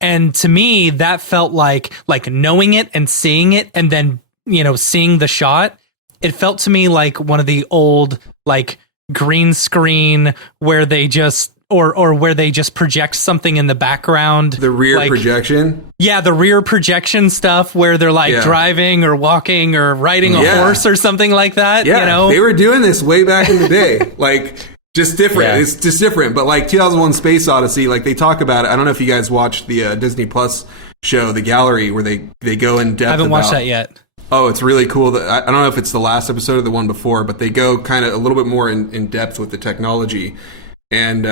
And to me, that felt like knowing it and seeing it and then, seeing the shot, it felt to me like one of the old like green screen where they just or where they just project something in the background. The rear projection? Yeah, the rear projection stuff where they're like driving or walking or riding a horse or something like that. Yeah, you know? They were doing this way back in the day. Like, just different. Yeah. It's just different. But like 2001 Space Odyssey, like they talk about it. I don't know if you guys watched the Disney Plus show, The Gallery, where they go in depth. I haven't watched that yet. Oh, it's really cool. I don't know if it's the last episode or the one before, but they go kind of a little bit more in depth with the technology. And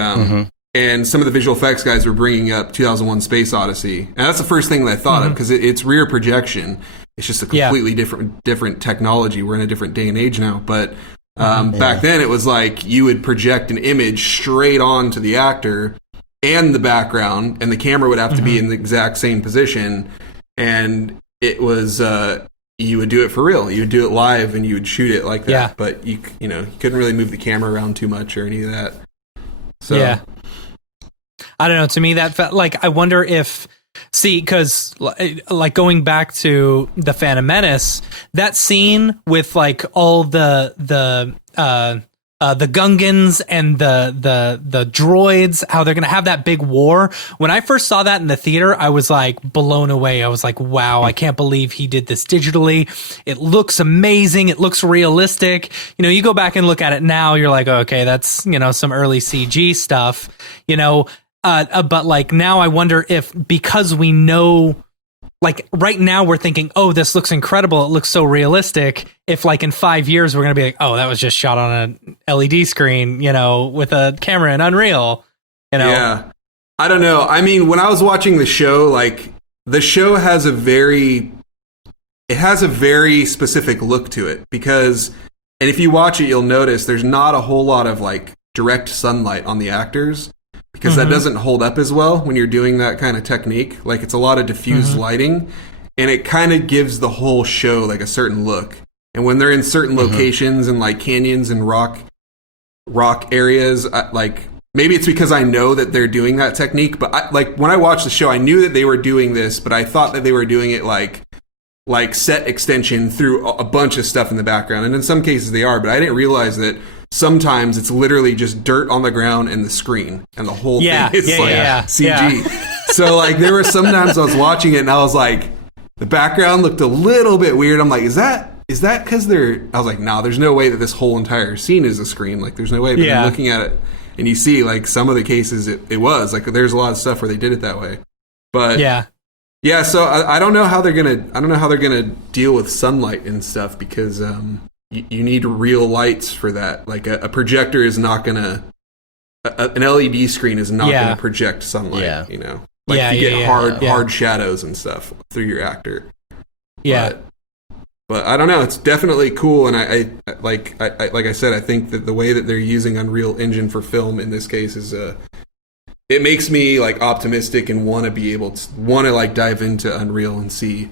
and some of the visual effects guys were bringing up 2001 Space Odyssey. And that's the first thing that I thought of, because it's rear projection. It's just a completely different technology. We're in a different day and age now. But back then, it was like you would project an image straight on to the actor and the background, and the camera would have to be in the exact same position. And it was... you would do it for real. You would do it live, and you would shoot it like that. Yeah. But you couldn't really move the camera around too much or any of that. So yeah, I don't know. To me, that felt like, I wonder if because like going back to the Phantom Menace, that scene with like all the Gungans and the droids, how they're gonna have that big war. When I first saw that in the theater, I was like blown away. I was like, wow, I can't believe he did this digitally. It looks amazing. It looks realistic. You go back and look at it now, you're like, okay, that's, some early CG stuff, but like now I wonder if, because we know, like right now we're thinking, oh, this looks incredible. It looks so realistic. If like in 5 years, we're going to be like, oh, that was just shot on an LED screen, with a camera in Unreal, Yeah. I don't know. I mean, when I was watching the show, like the show has a very specific look to it and if you watch it, you'll notice there's not a whole lot of like direct sunlight on the actors. Because that doesn't hold up as well when you're doing that kind of technique. Like, it's a lot of diffused lighting, and it kind of gives the whole show like a certain look. And when they're in certain locations and like canyons and rock areas, like maybe it's because I know that they're doing that technique. But when I watched the show, I knew that they were doing this, but I thought that they were doing it like set extension through a bunch of stuff in the background. And in some cases they are, but I didn't realize that sometimes it's literally just dirt on the ground and the screen, and the whole thing is CG. Yeah. So like there were sometimes I was watching it and I was like, the background looked a little bit weird. I'm like, is that because I was like, no, there's no way that this whole entire scene is a screen. Like there's no way. But I'm looking at it and you see like some of the cases it was like, there's a lot of stuff where they did it that way. But yeah. So I don't know how they're gonna deal with sunlight and stuff, because you need real lights for that. Like a projector is not gonna, an LED screen is not gonna project sunlight. You get hard shadows and stuff through your actor. Yeah. But I don't know. It's definitely cool, and I like I said, I think that the way that they're using Unreal Engine for film in this case is it makes me like optimistic and want to like dive into Unreal and see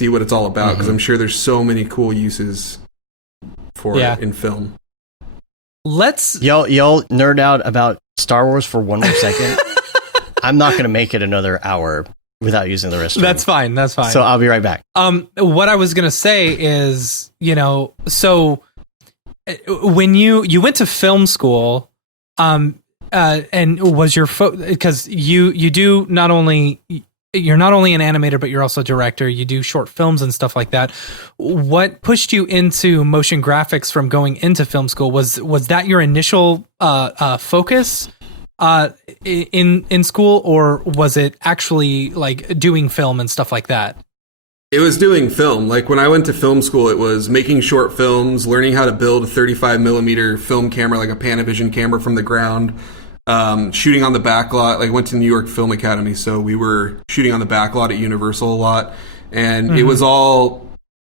what it's all about, because I'm sure there's so many cool uses for it in film. Let's y'all nerd out about Star Wars for one more second. I'm not going to make it another hour without using the restroom. That's fine. So I'll be right back. What I was going to say is, so when you went to film school, and was your because you do not only, you're not only an animator, but you're also a director. You do short films and stuff like that. What pushed you into motion graphics from going into film school? Was that your initial focus in school, or was it actually like doing film and stuff like that? It was doing film. Like when I went to film school, it was making short films, learning how to build a 35 millimeter film camera, like a Panavision camera from the ground. Shooting on the backlot. Like, went to New York Film Academy, so we were shooting on the backlot at Universal a lot, and it was all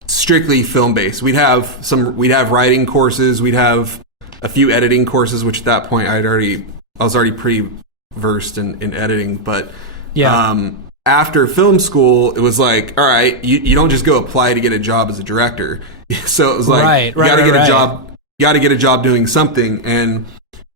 strictly film based. We'd have writing courses, we'd have a few editing courses, which at that point I was already pretty versed in editing. But after film school, it was like, all right, you don't just go apply to get a job as a director. So it was like, you got to get a job doing something, and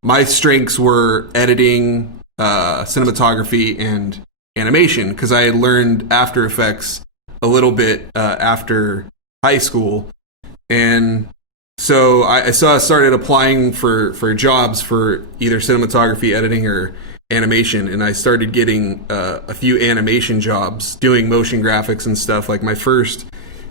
my strengths were editing, cinematography, and animation, because I had learned After Effects a little bit after high school, And so I started applying for jobs for either cinematography, editing, or animation, and I started getting a few animation jobs doing motion graphics and stuff. Like my first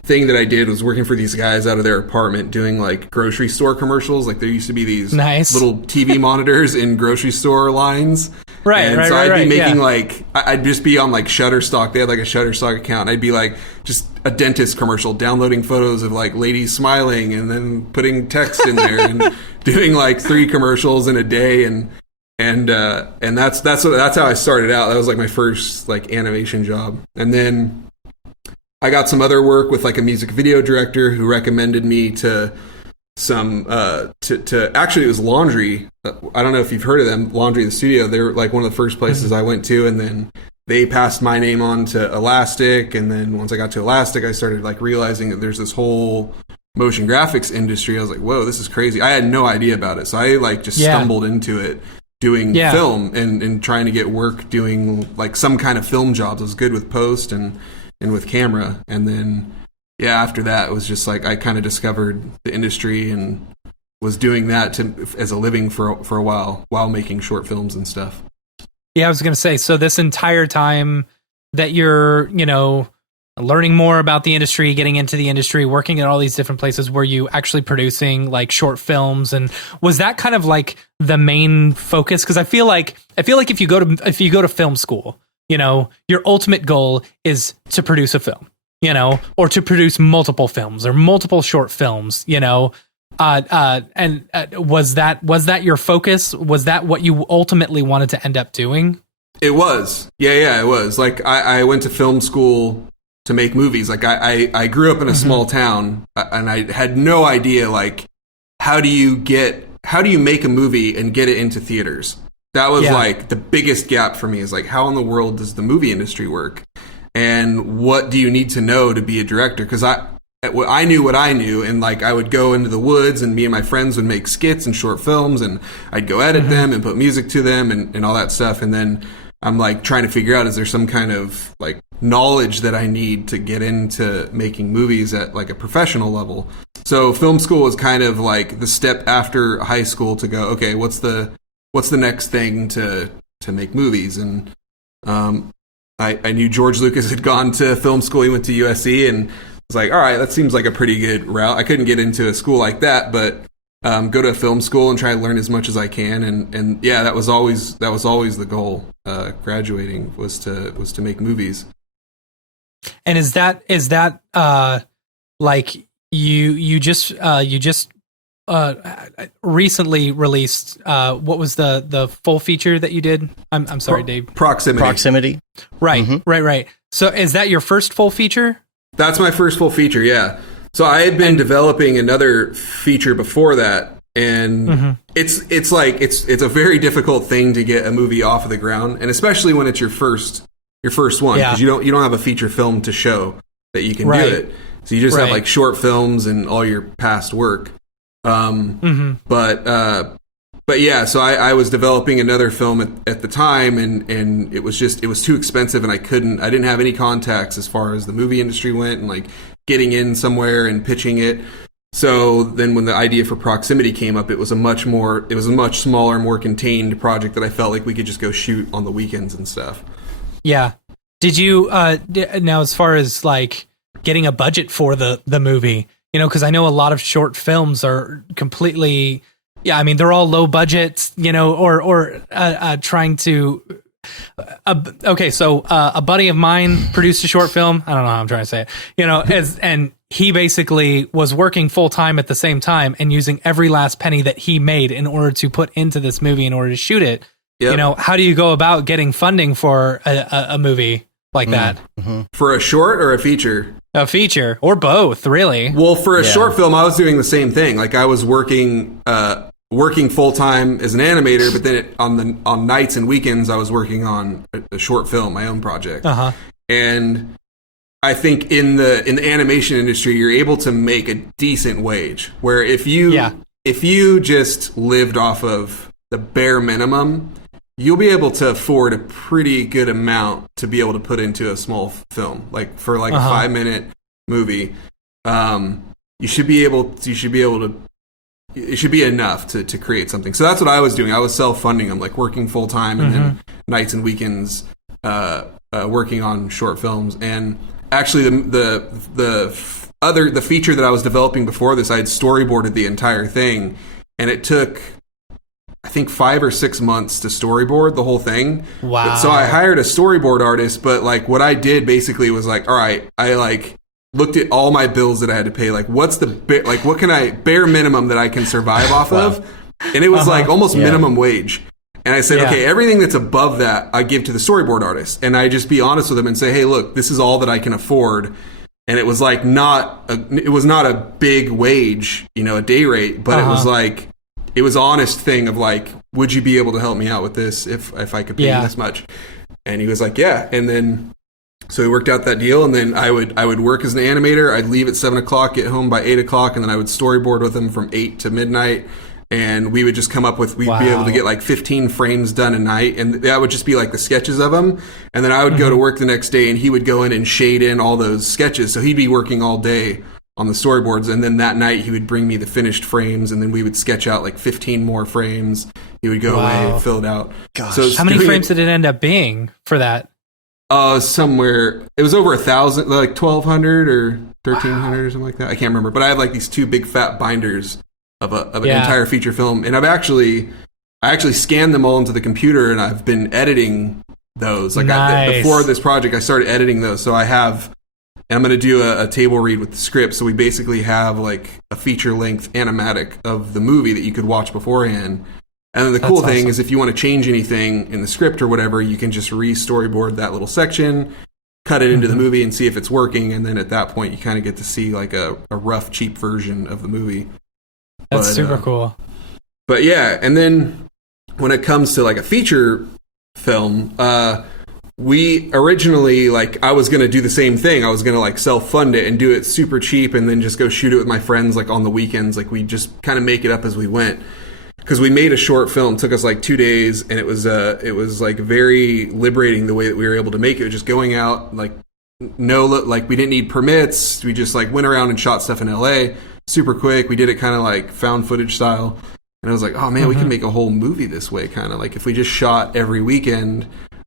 thing that I did was working for these guys out of their apartment doing like grocery store commercials. Like there used to be these little TV monitors in grocery store lines. I'd be making like, I'd just be on like Shutterstock. They had like a Shutterstock account. I'd be like just a dentist commercial, downloading photos of like ladies smiling and then putting text in there and doing like 3 commercials in a day. And that's how I started out. That was like my first like animation job. And then I got some other work with like a music video director who recommended me to some to actually, it was Laundry. I don't know if you've heard of them, Laundry the Studio. They're like one of the first places I went to, and then they passed my name on to Elastic. And then once I got to Elastic, I started like realizing that there's this whole motion graphics industry. I was like, whoa, this is crazy. I had no idea about it. So I like just stumbled into it doing film and trying to get work doing like some kind of film jobs. I was good with post and with camera. And then after that, it was just like I kind of discovered the industry and was doing that as a living for a while making short films and stuff. I was going to say, so this entire time that you're, learning more about the industry, getting into the industry, working at all these different places, were you actually producing like short films? And was that kind of like the main focus? Because I feel like if you go to film school, your ultimate goal is to produce a film, or to produce multiple films or multiple short films, and was that your focus? Was that what you ultimately wanted to end up doing? It was. Yeah, it was. Like I went to film school to make movies. Like I grew up in a small town, and I had no idea like how do you make a movie and get it into theaters? That was like the biggest gap for me, is like, how in the world does the movie industry work? And what do you need to know to be a director? Because I knew what I knew, and like I would go into the woods, and me and my friends would make skits and short films, and I'd go edit them and put music to them and all that stuff. And then I'm like trying to figure out, is there some kind of like knowledge that I need to get into making movies at like a professional level? So film school was kind of like the step after high school to go, okay, what's the next thing to make movies? And I knew George Lucas had gone to film school. He went to USC, and was like, all right, that seems like a pretty good route. I couldn't get into a school like that, but go to a film school and try to learn as much as I can. And that was always the goal. Graduating was to make movies. And is that like you just recently released what was the full feature that you did? I'm sorry, Dave. Proximity. Right. Right. So is that your first full feature? That's my first full feature, yeah. So I had been developing another feature before that, and it's a very difficult thing to get a movie off of the ground, and especially when it's your first one, because you don't have a feature film to show that you can do it. So you just have like short films and all your past work. But yeah, so I was developing another film at the time, and it was too expensive, and I didn't have any contacts as far as the movie industry went, and like getting in somewhere and pitching it. So then when the idea for Proximity came up, it was a much smaller, more contained project that I felt like we could just go shoot on the weekends and stuff. Yeah. Did you, now as far as like getting a budget for the movie, because I know a lot of short films are completely, they're all low budget, or trying to, so a buddy of mine produced a short film. I don't know how I'm trying to say it, and he basically was working full time at the same time and using every last penny that he made in order to put into this movie in order to shoot it. Yep. How do you go about getting funding for a movie like that? For a short or a feature? A feature, or both, really. Well, for a short film, I was doing the same thing. Like I was working full time as an animator, but then on nights and weekends, I was working on a short film, my own project. And I think in the animation industry, you're able to make a decent wage. Where if you just lived off of the bare minimum, you'll be able to afford a pretty good amount to be able to put into a small film, like for like a 5-minute movie. you should be able to, it should be enough to create something. So that's what I was doing. I was self-funding. I'm like working full time and then nights and weekends working on short films. And actually the feature that I was developing before this, I had storyboarded the entire thing, and it took, I think, 5 or 6 months to storyboard the whole thing. Wow. But so I hired a storyboard artist, but like what I did basically was like, all right, I like looked at all my bills that I had to pay. Like, what's the what can I bare minimum that I can survive off of? And it was like almost minimum wage. And I said, okay, everything that's above that, I give to the storyboard artist. And I just be honest with them and say, hey, look, this is all that I can afford. And it was like it was not a big wage, a day rate, but it was like, it was honest thing of like, would you be able to help me out with this if I could pay you this much? And he was like, yeah. And then, so we worked out that deal. And then I would work as an animator. I'd leave at 7:00, get home by 8:00. And then I would storyboard with him from 8 to midnight. And we would just come up with, we'd be able to get like 15 frames done a night. And that would just be like the sketches of them. And then I would go to work the next day and he would go in and shade in all those sketches. So he'd be working all day on the storyboards, and then that night he would bring me the finished frames, and then we would sketch out like 15 more frames. He would go away and fill it out. Gosh. So how many frames did it end up being for that? Somewhere it was over 1,000, like 1,200 or 1,300 or something like that. I can't remember, but I have like these 2 big fat binders of an entire feature film, and I actually scanned them all into the computer, and I've been editing those. Like before this project, I started editing those, so I have. And I'm going to do a table read with the script. So we basically have like a feature-length animatic of the movie that you could watch beforehand. And then the cool thing is if you want to change anything in the script or whatever, you can just re-storyboard that little section, cut it into the movie and see if it's working. And then at that point, you kind of get to see like a rough, cheap version of the movie. That's super cool. But yeah, and then when it comes to like a feature film, we originally, like, I was going to do the same thing. I was going to, like, self-fund it and do it super cheap and then just go shoot it with my friends, like, on the weekends. Like, we just kind of make it up as we went. Because we made a short film. It took us, like, 2 days, and it was, like, very liberating the way that we were able to make it. Just going out, like, we didn't need permits. We just, like, went around and shot stuff in L.A. super quick. We did it kind of, like, found footage style. And I was like, oh, man, we can make a whole movie this way, kind of. Like, if we just shot every weekend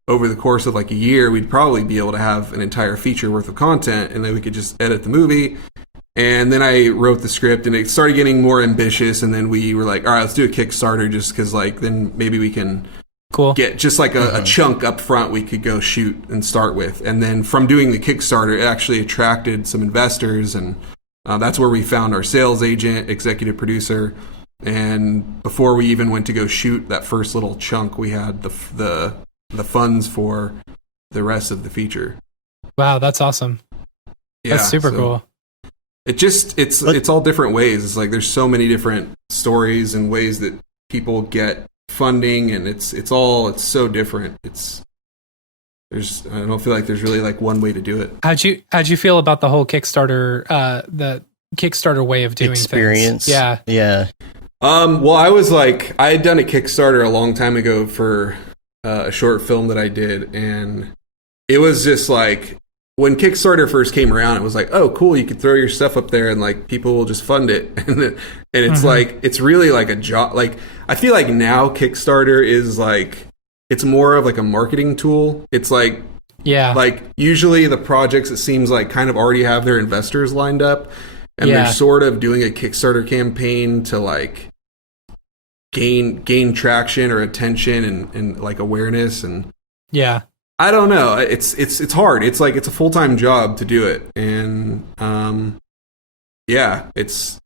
over the course of like a year, we'd probably be able to have an entire feature worth of content, and then we could just edit the movie. And then I wrote the script, and it started getting more ambitious, and then we were like, all right, let's do a Kickstarter, just because like then maybe we can get just like a chunk up front we could go shoot and start with. And then from doing the Kickstarter, it actually attracted some investors, and that's where we found our sales agent, executive producer. And before we even went to go shoot that first little chunk, we had the funds for the rest of the feature. Wow, that's awesome. Yeah, that's super cool. It's all different ways. It's like there's so many different stories and ways that people get funding, and it's so different. I don't feel like there's really like one way to do it. How'd you feel about the whole Kickstarter the Kickstarter way of doing experience? Things? Yeah. Well, I had done a Kickstarter a long time ago for a short film that I did, and it was just like when Kickstarter first came around, it was like, oh cool, you could throw your stuff up there and like people will just fund it. And it's like it's really like a job. Like I feel like now Kickstarter is like it's more of like a marketing tool. It's like like usually the projects, it seems like, kind of already have their investors lined up, and they're sort of doing a Kickstarter campaign to like gain traction or attention and like awareness. And I don't know, it's hard. It's like it's a full-time job to do it, and it's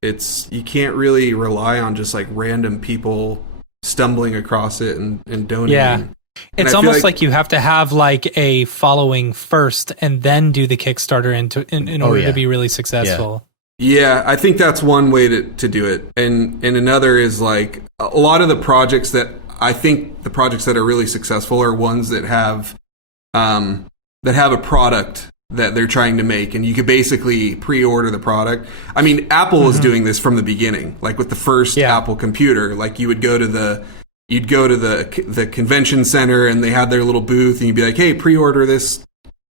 you can't really rely on just like random people stumbling across it and donating. It's almost like you have to have like a following first and then do the Kickstarter in order to be really successful. Yeah, I think that's one way to do it. And another is like a lot of the projects that I think the projects that are really successful are ones that have a product that they're trying to make, and you could basically pre-order the product. I mean, Apple was doing this from the beginning, like with the first Apple computer. Like you would go to the convention center, and they had their little booth, and you'd be like, hey, pre-order this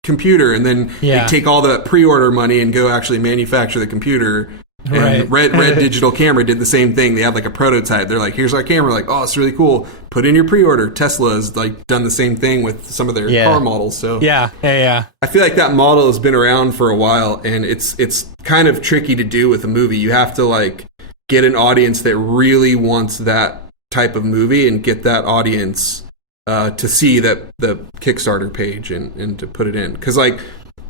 computer, and then they take all the pre-order money and go actually manufacture the computer And Red Digital Camera did the same thing. They had like a prototype. They're like, here's our camera. Like, oh, it's really cool. Put in your pre-order. Tesla's like done the same thing with some of their car models. So yeah. I feel like that model has been around for a while, and it's kind of tricky to do with a movie. You have to like get an audience that really wants that type of movie and get that audience to see the Kickstarter page and to put it in. Because like,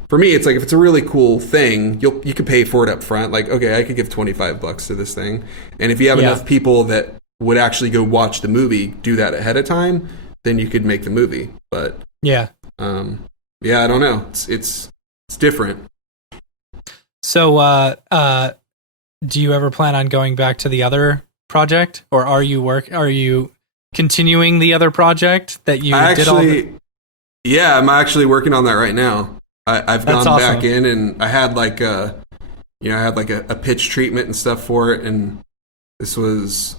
for me, it's like if it's a really cool thing, you could pay for it up front. Like, okay, I could give $25 to this thing. And if you have enough people that would actually go watch the movie, do that ahead of time, then you could make the movie. But I don't know. It's different. So, do you ever plan on going back to the other project, or are you continuing the other project that you did? Yeah, I'm actually working on that right now. I've gone back in, and I had like a pitch treatment and stuff for it, and this was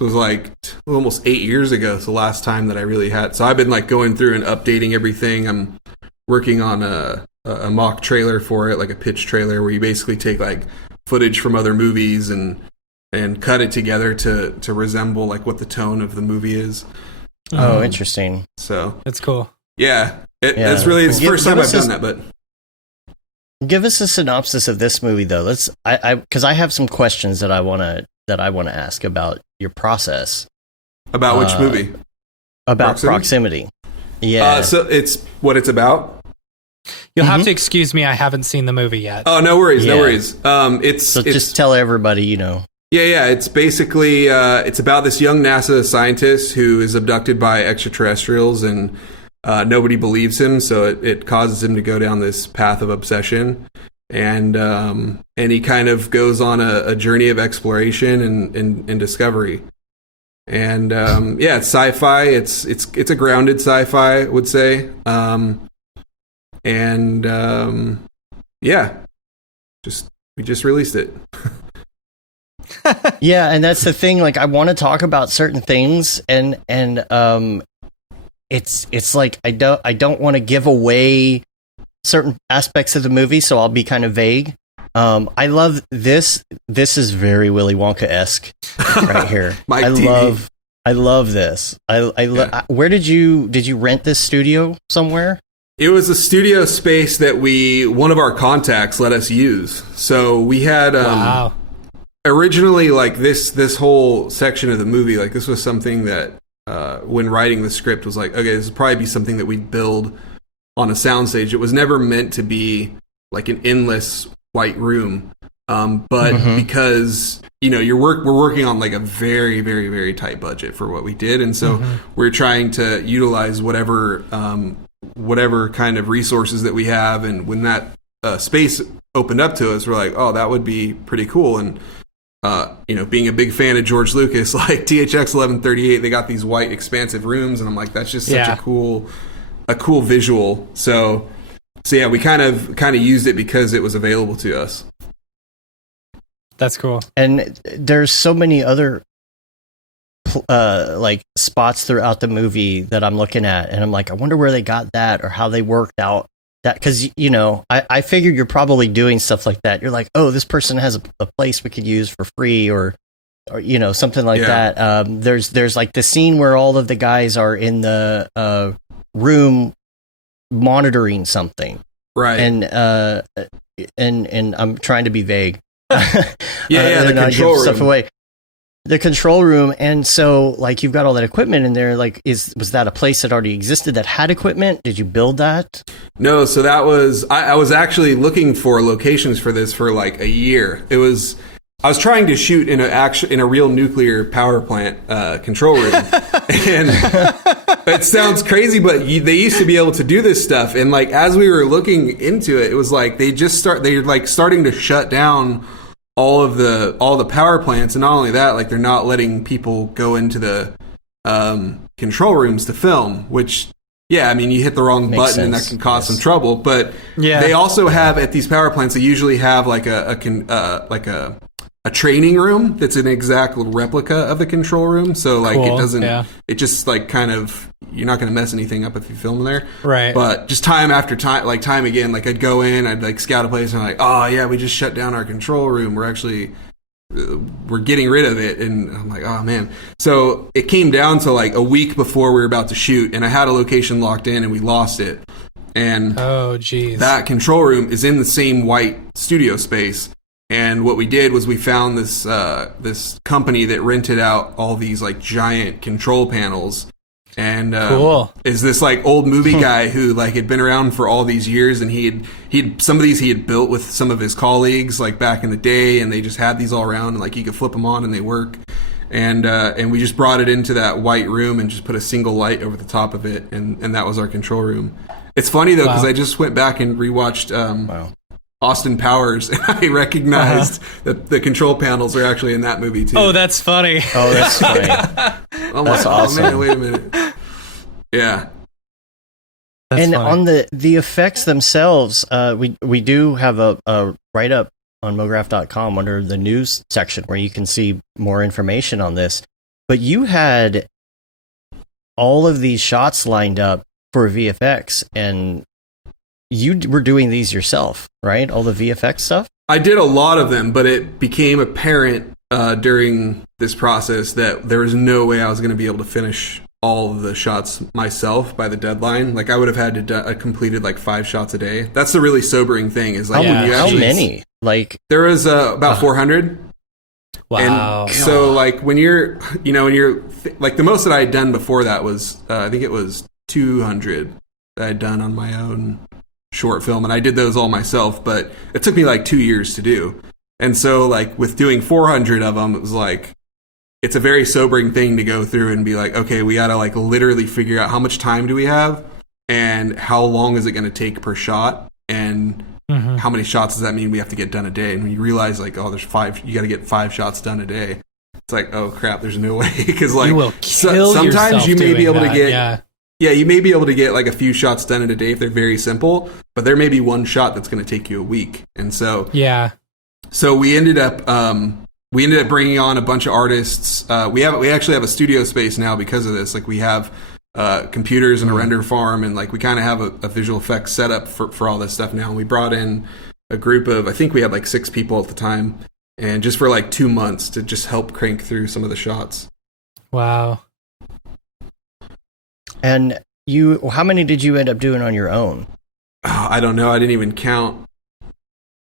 like almost 8 years ago. It's the last time that I really had. So I've been like going through and updating everything. I'm working on a mock trailer for it, like a pitch trailer, where you basically take like footage from other movies and cut it together to resemble like what the tone of the movie is. Oh, interesting. So that's cool. Yeah. It's the first time I've done that, but give us a synopsis of this movie, though. Because I have some questions that I want to ask about your process. About which movie? About Proximity. Yeah. So it's what it's about. You'll have to excuse me. I haven't seen the movie yet. Oh, no worries. No worries. Just tell everybody, Yeah. It's basically it's about this young NASA scientist who is abducted by extraterrestrials, and nobody believes him, so it causes him to go down this path of obsession, and he kind of goes on a journey of exploration and discovery. And it's sci-fi. It's a grounded sci-fi, I would say. We just released it. Yeah, and that's the thing. Like, I want to talk about certain things, and it's like I don't want to give away certain aspects of the movie, so I'll be kind of vague. I love this. This is very Willy Wonka-esque right here. I love this. Where did you rent this studio somewhere? It was a studio space that one of our contacts let us use. So we had originally like this whole section of the movie, like this was something that when writing the script was like, okay, this would probably be something that we'd build on a soundstage. It was never meant to be like an endless white room. But because, we're working on like a very, very, very tight budget for what we did. And so we're trying to utilize whatever kind of resources that we have. And when that space opened up to us, we're like, oh, that would be pretty cool. And being a big fan of George Lucas, like THX 1138, they got these white expansive rooms, and I'm like, that's just such a cool visual. So yeah, we kind of used it because it was available to us. That's cool. And there's so many other like spots throughout the movie that I'm looking at, and I'm like, I wonder where they got that or how they worked out that, because I figured you're probably doing stuff like that. You're like, oh, this person has a place we could use for free, or something like that. There's like the scene where all of the guys are in the room monitoring something, right? And I'm trying to be vague. The control room. Stuff away. The control room, and so like you've got all that equipment in there. Like, was that a place that already existed that had equipment? Did you build that? No, so that was I was actually looking for locations for this for like a year. I was trying to shoot in a real nuclear power plant control room, and it sounds crazy, but they used to be able to do this stuff. And like as we were looking into it, it was like they're like starting to shut down all the power plants, and not only that, like they're not letting people go into the control rooms to film, which you hit the wrong button sense. And that can cause some trouble. But they also have at these power plants, they usually have like a training room that's an exact replica of the control room. So like cool. it doesn't, it just like kind of, you're not going to mess anything up if you film there. Right. But just time after time, like time again, like I'd go in, I'd like scout a place and I'm like, oh yeah, we just shut down our control room. We're getting rid of it. And I'm like, oh man. So it came down to like a week before we were about to shoot, and I had a location locked in and we lost it. And oh geez, that control room is in the same white studio space. And what we did was we found this this company that rented out all these like giant control panels. And cool. Is this like old movie guy who like had been around for all these years, and he'd some of these he had built with some of his colleagues like back in the day, and they just had these all around, and like you could flip them on and they work. And we just brought it into that white room and just put a single light over the top of it, and that was our control room. It's funny though, because I just went back and rewatched Austin Powers, and I recognized that the control panels are actually in that movie too. Oh, that's funny. Oh, that's funny. That's awesome. Oh man, wait a minute. Yeah. That's and funny. On the effects themselves, we do have a write-up on Mograph.com under the news section where you can see more information on this. But you had all of these shots lined up for VFX, and you were doing these yourself, right? All the VFX stuff? I did a lot of them, but it became apparent during this process that there was no way I was going to be able to finish all of the shots myself by the deadline. Like I would have had to completed like 5 shots a day. That's the really sobering thing is like when you actually, how many? Like there was about 400. Wow. And so like when you're like the most that I had done before that was I think it was 200 that I'd done on my own short film, and I did those all myself, but it took me like 2 years to do. And so like with doing 400 of them, it was like it's a very sobering thing to go through and be like, okay, we gotta like literally figure out how much time do we have and how long is it going to take per shot, and how many shots does that mean we have to get done a day. And when you realize like, oh, there's 5, you got to get 5 shots done a day, it's like, oh crap, there's no way. Because like you will kill sometimes you may be able that. to get you may be able to get like a few shots done in a day if they're very simple, but there may be one shot that's going to take you a week. And so we ended up bringing on a bunch of artists. We actually have a studio space now because of this. Like we have computers and a render farm, and like we kind of have a visual effects setup for all this stuff now. And we brought in a group of, I think we had like 6 people at the time, and just for like 2 months to just help crank through some of the shots. Wow. And how many did you end up doing on your own? Oh, I don't know. I didn't even count.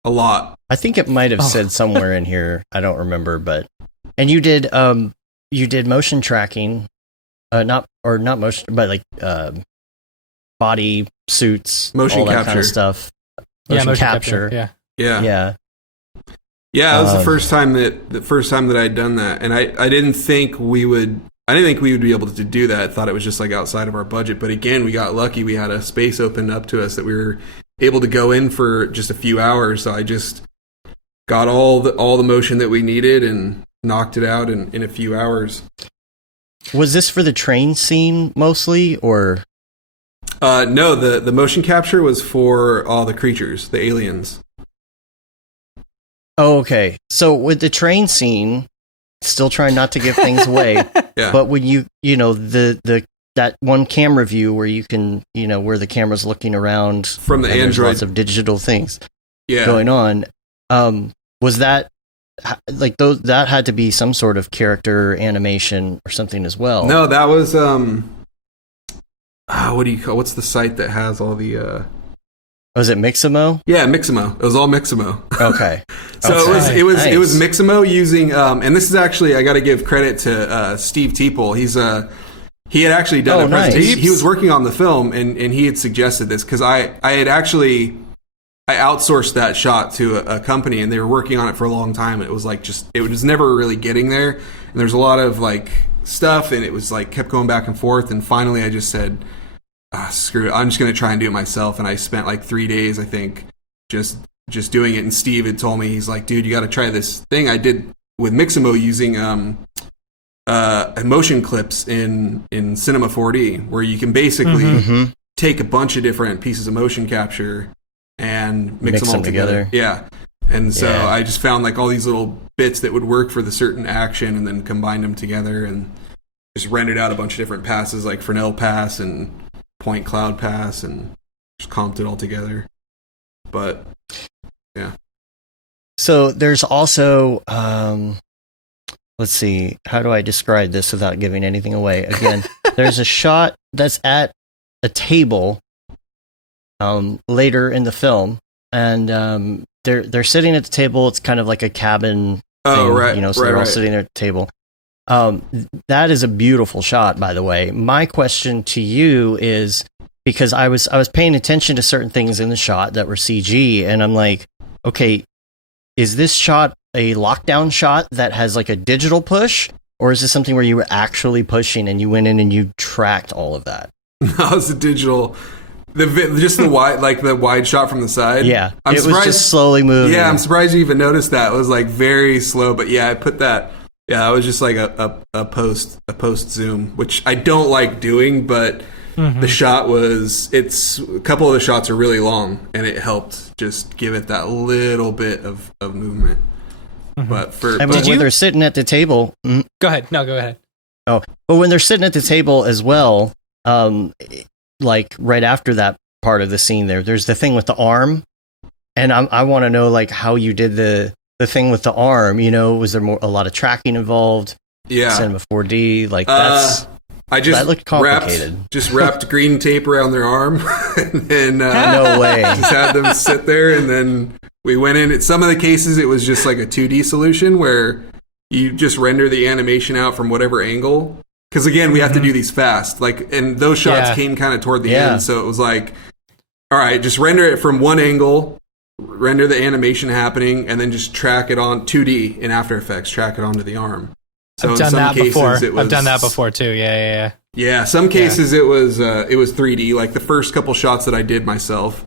A lot. I think it might have said somewhere in here. I don't remember, and you did motion tracking, not motion, but like body suits, motion all that capture kind of stuff. Motion capture. Yeah. That was the first time that I'd done that, and I didn't think we would be able to do that. I thought it was just like outside of our budget. But again, we got lucky. We had a space opened up to us that we were able to go in for just a few hours. So I just got all the motion that we needed and knocked it out in a few hours. Was this for the train scene mostly, or? No, the motion capture was for all the creatures, the aliens. Oh, okay. So with the train scene, still trying not to give things away. Yeah. But when that one camera view where you can, where the camera's looking around from the Android, lots of digital things going on. Was that like that had to be some sort of character animation or something as well? No, that was what's the site that has all the Was it Mixamo? Yeah, Mixamo. It was all Mixamo. Okay. So it was Mixamo using and this is actually, I got to give credit to Steve Teeple. He had actually done a presentation. Nice. He was working on the film, and he had suggested this because I outsourced that shot to a company, and they were working on it for a long time. And it was like it was never really getting there, and there's a lot of like stuff, and it was like kept going back and forth. And finally, I just said, "Screw it! I'm just going to try and do it myself." And I spent like 3 days, I think, just doing it. And Steve had told me, he's like, "Dude, you got to try this thing I did with Mixamo using motion clips in Cinema 4D, where you can basically take a bunch of different pieces of motion capture and mix them all together. Yeah. And so I just found like all these little bits that would work for the certain action, and then combined them together and just rendered out a bunch of different passes like Fresnel Pass and Point Cloud Pass, and just comped it all together. But yeah. So there's also, let's see, how do I describe this without giving anything away? Again, there's a shot that's at a table later in the film, and they're sitting at the table. It's kind of like a cabin thing, right. So they're all sitting there at the table. That is a beautiful shot, by the way. My question to you is, because I was paying attention to certain things in the shot that were CG, and I'm like, okay, is this shot a lockdown shot that has like a digital push, or is this something where you were actually pushing and you went in and you tracked all of that? No, it's a digital. Just the wide shot from the side. Yeah, it was just slowly moving. Yeah, I'm surprised you even noticed that. It was like very slow, but yeah, I put that. Yeah, it was just like a post zoom, which I don't like doing, but the shot it's a couple of the shots are really long, and it helped just give it that little bit of movement. But when they're sitting at the table, go ahead. No, go ahead. Oh, but when they're sitting at the table as well, like right after that part of the scene, there's the thing with the arm, and I want to know like how you did the thing with the arm. Was there a lot of tracking involved? Yeah, Cinema 4D, like that looked complicated. Wrapped green tape around their arm, and then no way, just had them sit there, and then we went in. In some of the cases, it was just like a 2D solution where you just render the animation out from whatever angle. Because again, we have to do these fast, and those shots came kind of toward the end, so it was like, all right, just render it from one angle, render the animation happening, and then just track it on 2D in After Effects, track it onto the arm. So I've done that before. I've done that before too. Yeah. Yeah, some cases it was 3D. Like the first couple shots that I did myself,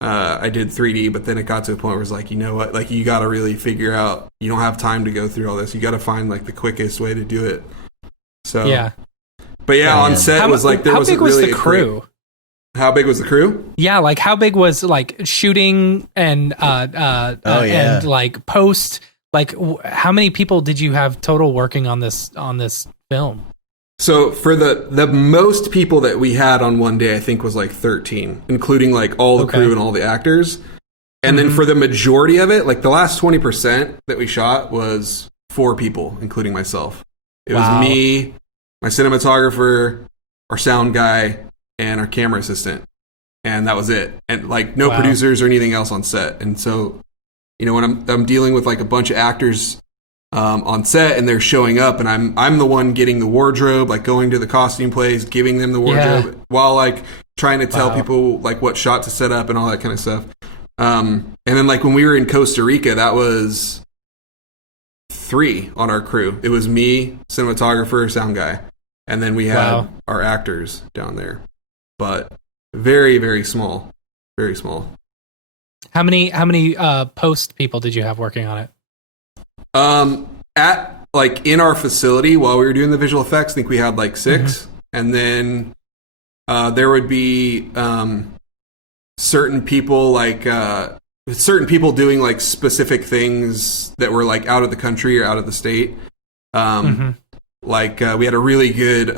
I did 3D, but then it got to a point where it was like, you know what, like you got to really figure out. You don't have time to go through all this. You got to find like the quickest way to do it. So but on set was like there was really was the crew. How big was the crew? Yeah, like how big was like shooting and and like post? Like how many people did you have total working on this film? So for the most people that we had on one day, I think was like 13, including like all the crew and all the actors. And then for the majority of it, like the last 20% that we shot was 4 people, including myself. It was me, my cinematographer, our sound guy, and our camera assistant. And that was it. And like no producers or anything else on set. And so, when I'm dealing with like a bunch of actors on set and they're showing up, and I'm the one getting the wardrobe, like going to the costume place, giving them the wardrobe while like trying to tell people like what shot to set up and all that kind of stuff. And then like when we were in Costa Rica, that was 3 on our crew. It was me, cinematographer, sound guy, and then we had our actors down there. But very, very small. Very small. How many post people did you have working on it? At like in our facility while we were doing the visual effects, I think we had like 6, and then there would be certain people doing like specific things that were like out of the country or out of the state. Like we had a really good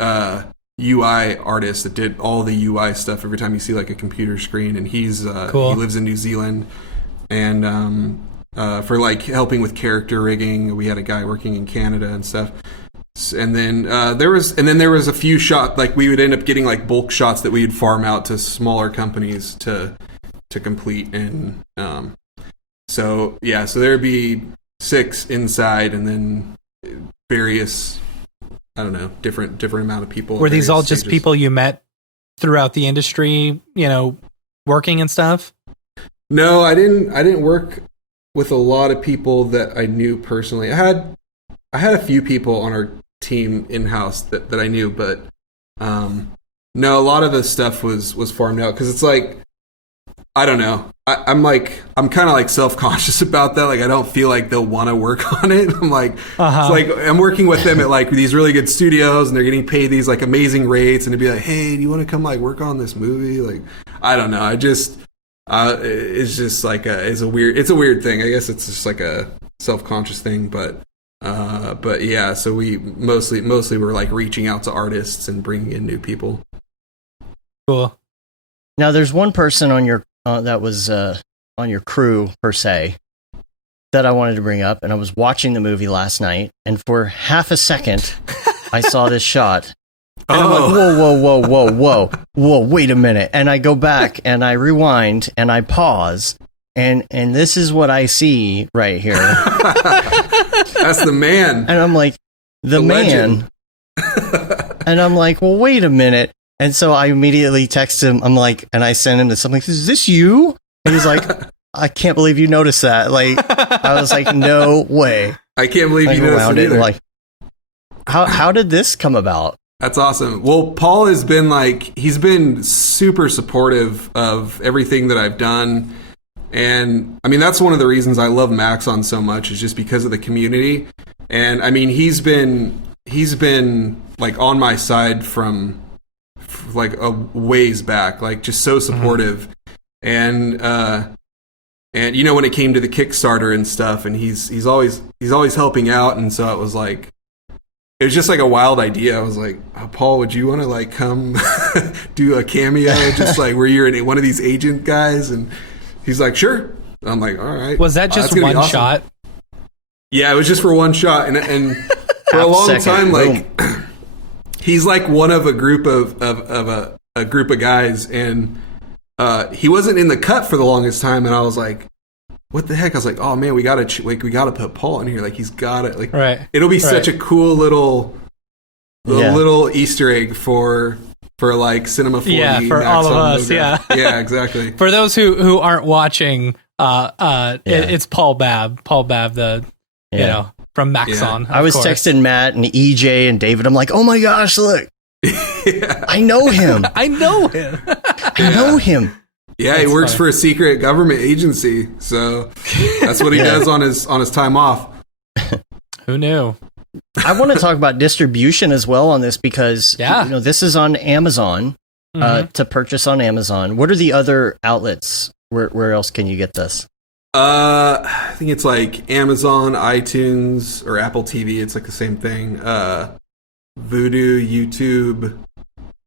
UI artist that did all the UI stuff every time you see like a computer screen, and he's cool. He lives in New Zealand, and for like helping with character rigging, we had a guy working in Canada and stuff. And then there was a few shots, like we would end up getting like bulk shots that we would farm out to smaller companies to complete. And so there'd be 6 inside, and then various, I don't know, different amount of people. Were these all just people you met throughout the industry, working and stuff? No, I didn't work with a lot of people that I knew personally. I had a few people on our team in-house that I knew, but no, a lot of the stuff was farmed out, because it's like, I don't know. I'm kind of like self-conscious about that. Like I don't feel like they'll want to work on it. I'm like, it's like I'm working with them at like these really good studios, and they're getting paid these like amazing rates, and to be like, hey, do you want to come like work on this movie? Like, I don't know. is just like it's a weird thing. I guess it's just like a self-conscious thing, but yeah. So we mostly were like reaching out to artists and bringing in new people. Cool. Now, there's one person on your that was on your crew per se that I wanted to bring up, and I was watching the movie last night, and for half a second, I saw this shot. And I'm like, whoa, wait a minute. And I go back and I rewind and I pause, and this is what I see right here. That's the man. And I'm like, the man. And I'm like, well, wait a minute. And so I immediately text him. I'm like, and I send him to something. Is this you? And he's like, I can't believe you noticed that. Like, I was like, no way. I can't believe you noticed it either. Like, how did this come about? That's awesome. Well, Paul has been like, he's been super supportive of everything that I've done. And I mean, that's one of the reasons I love Maxon so much, is just because of the community. And I mean, he's been like on my side from like a ways back, like just so supportive. And you know, when it came to the Kickstarter and stuff, and he's always helping out. And so it was like, it was just like a wild idea. I was like, oh, Paul, would you want to like come do a cameo, just like where you're in one of these agent guys? And he's like, sure. I'm like, all right. Was that just one shot? Yeah, it was just for one shot, and for a long time, like he's like one of a group of a group of guys, and he wasn't in the cut for the longest time, and I was like, what the heck? I was like, oh man, we gotta put Paul in here. Like, he's got it. Like, right. It'll be such a cool little Easter egg for like Cinema 4D. Yeah, for all of us. Mograph. Yeah, exactly. For those who aren't watching, it's Paul Babb, you know, from Maxon. I was texting Matt and EJ and David. I'm like, oh my gosh, look. I know him. I know him. I know him. Yeah, he works for a secret government agency, so that's what he does on his time off. Who knew? I want to talk about distribution as well on this, because you know, this is on Amazon, to purchase on Amazon. What are the other outlets? Where else can you get this? I think it's like Amazon, iTunes, or Apple TV. It's like the same thing. Vudu, YouTube,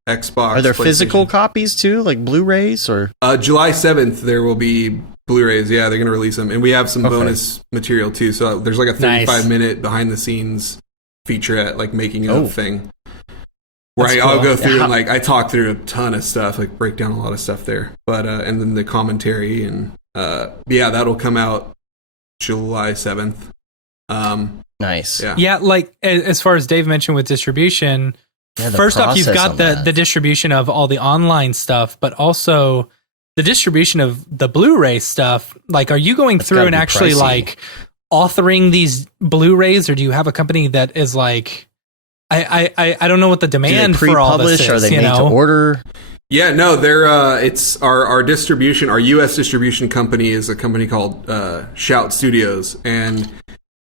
Xbox. Are there physical copies too, like Blu-rays, or? July 7th there will be Blu-rays. Yeah, they're going to release them, and we have some bonus material too. So there's like a 35-minute behind-the-scenes featurette, like making of thing, where I'll go through and like I talk through a ton of stuff, like break down a lot of stuff there. But and then the commentary, and that'll come out July 7th. Nice. Yeah, like as far as Dave mentioned with distribution. Yeah, first off, you've got the distribution of all the online stuff, but also the distribution of the Blu-ray stuff. Like, are you going through and actually like authoring these Blu-rays, or do you have a company that is like, I don't know what the demand for all this is. Are they made to order? Yeah, no, they're it's our distribution. Our U.S. distribution company is a company called Shout Studios, and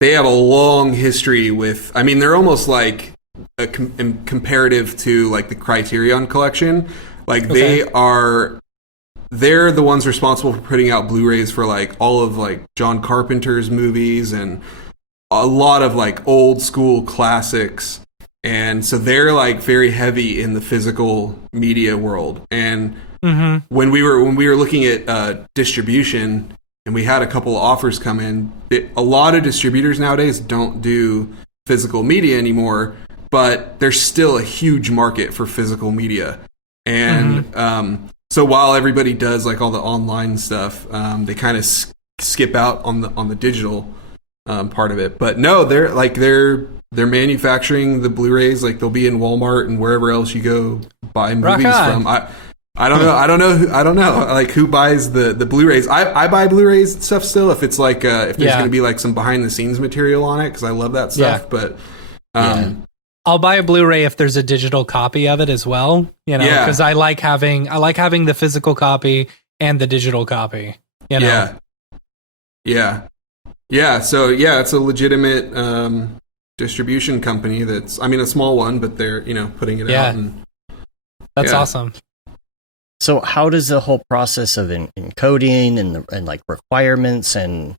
they have a long history with. I mean, they're almost like comparative to like the Criterion collection. Like they're the ones responsible for putting out Blu-rays for like all of like John Carpenter's movies and a lot of like old school classics. And so they're like very heavy in the physical media world. And when we were looking at distribution, and we had a couple of offers come in, a lot of distributors nowadays don't do physical media anymore, but there's still a huge market for physical media. And so while everybody does like all the online stuff, they kind of skip out on the digital part of it. But no, they're manufacturing the Blu-rays. Like, they'll be in Walmart and wherever else you go buy movies from. I don't know like who buys the Blu-rays. I buy Blu-rays and stuff still if it's like if there's going to be like some behind the scenes material on it, because I love that stuff. But I'll buy a Blu-ray if there's a digital copy of it as well, you know, because I like having the physical copy and the digital copy, you know. Yeah. So it's a legitimate distribution company that's, I mean, a small one, but they're, you know, putting it out. And, that's awesome. So how does the whole process of encoding and like requirements and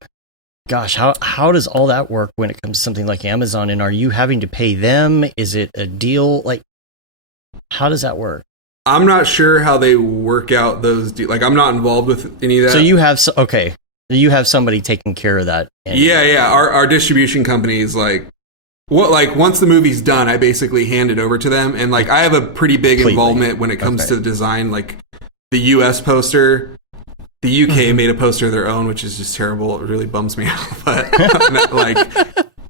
gosh, how does all that work when it comes to something like Amazon? And are you having to pay them? Is it a deal? Like, how does that work? I'm not sure how they work out those like, I'm not involved with any of that. So you have you have somebody taking care of that. Yeah. Our distribution company is like, once the movie's done, I basically hand it over to them, and like I have a pretty big involvement when it comes to the design. Like the US poster, the UK made a poster of their own, which is just terrible. It really bums me out. But like,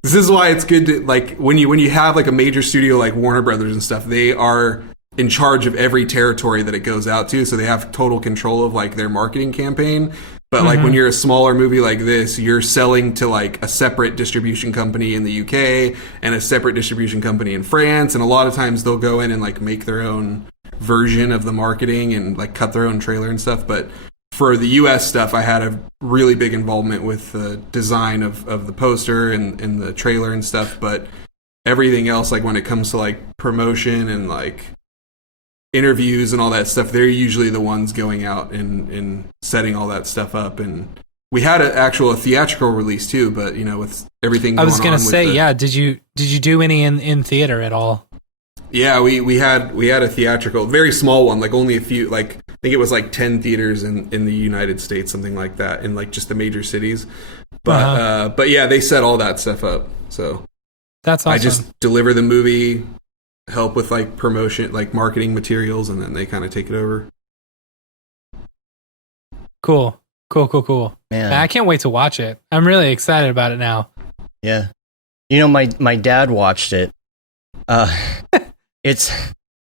this is why it's good to like when you have like a major studio like Warner Brothers and stuff, they are in charge of every territory that it goes out to, so they have total control of like their marketing campaign. But like when you're a smaller movie like this, you're selling to like a separate distribution company in the UK and a separate distribution company in France, and a lot of times they'll go in and like make their own version of the marketing and like cut their own trailer and stuff. But for the US stuff, I had a really big involvement with the design of the poster and the trailer and stuff. But everything else, like when it comes to like promotion and like interviews and all that stuff, they're usually the ones going out and setting all that stuff up. And we had a theatrical release too, but you know, with everything going on. I was going to say, did you do any in theater at all? Yeah, we had a theatrical, very small one, like only a few, like I think it was like 10 theaters in the United States, something like that, in like just the major cities. But yeah, they set all that stuff up. So that's awesome. I just deliver the movie, help with like promotion, like marketing materials, and then they kind of take it over. Cool. Man, I can't wait to watch it. I'm really excited about it now. Yeah. You know, my dad watched it.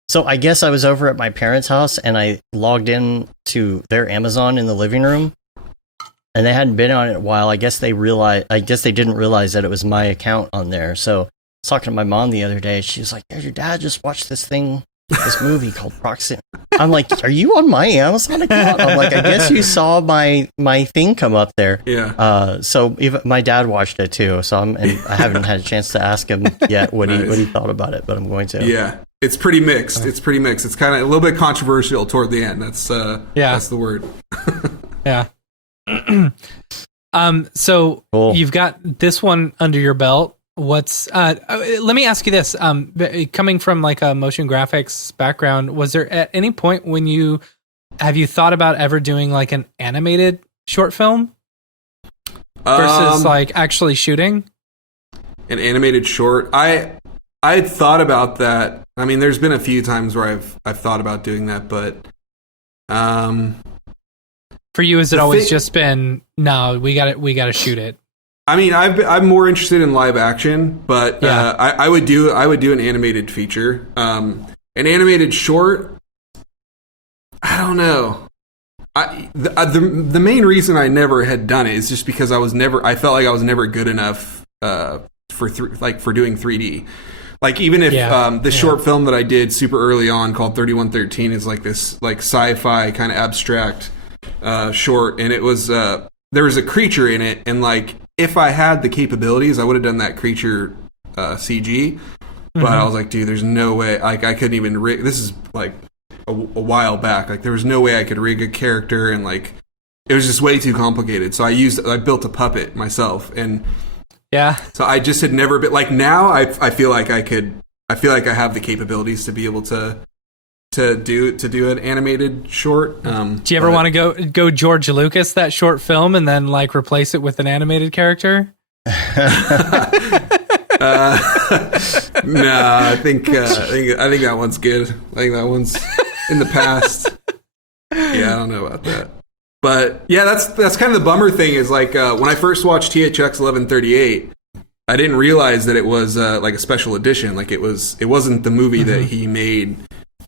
So I guess I was over at my parents' house and I logged in to their Amazon in the living room, and they hadn't been on it in a while. I guess they didn't realize that it was my account on there. So I was talking to my mom the other day. She was like, your dad just watched this movie called Proximity. I'm like, are you on my Amazon account? I'm like, I guess you saw my thing come up there. Yeah. So even my dad watched it too. So I haven't had a chance to ask him yet what he thought about it, but I'm going to. Yeah. It's pretty mixed. It's kind of a little bit controversial toward the end. That's the word. Yeah. So cool. You've got this one under your belt. Let me ask you this, coming from like a motion graphics background, was there at any point when have you thought about ever doing like an animated short film versus like actually shooting an animated short? I had thought about that. I mean, there's been a few times where I've thought about doing that, but for you, has it always just been, no, we got to shoot it? I mean, I'm more interested in live action, but yeah. I would do an animated feature. An animated short, I don't know. The main reason I never had done it is just because I felt like I was never good enough for doing 3D. Like even if the short film that I did super early on called 3113 is like this like sci-fi kind of abstract short, and it was there was a creature in it, and like if I had the capabilities, I would have done that creature CG. But I was like, dude, there's no way. Like I couldn't even rig. This is like a while back. Like there was no way I could rig a character, and like it was just way too complicated. So I built a puppet myself, and so I just had never been like. Now I feel like I could. I feel like I have the capabilities to be able to do an animated short. Do you ever want to go George Lucas that short film and then like replace it with an animated character? No, I think that one's good. I think that one's in the past. Yeah, I don't know about that. But yeah, that's kind of the bummer thing is like when I first watched THX 1138, I didn't realize that it was like a special edition. Like it wasn't the movie that he made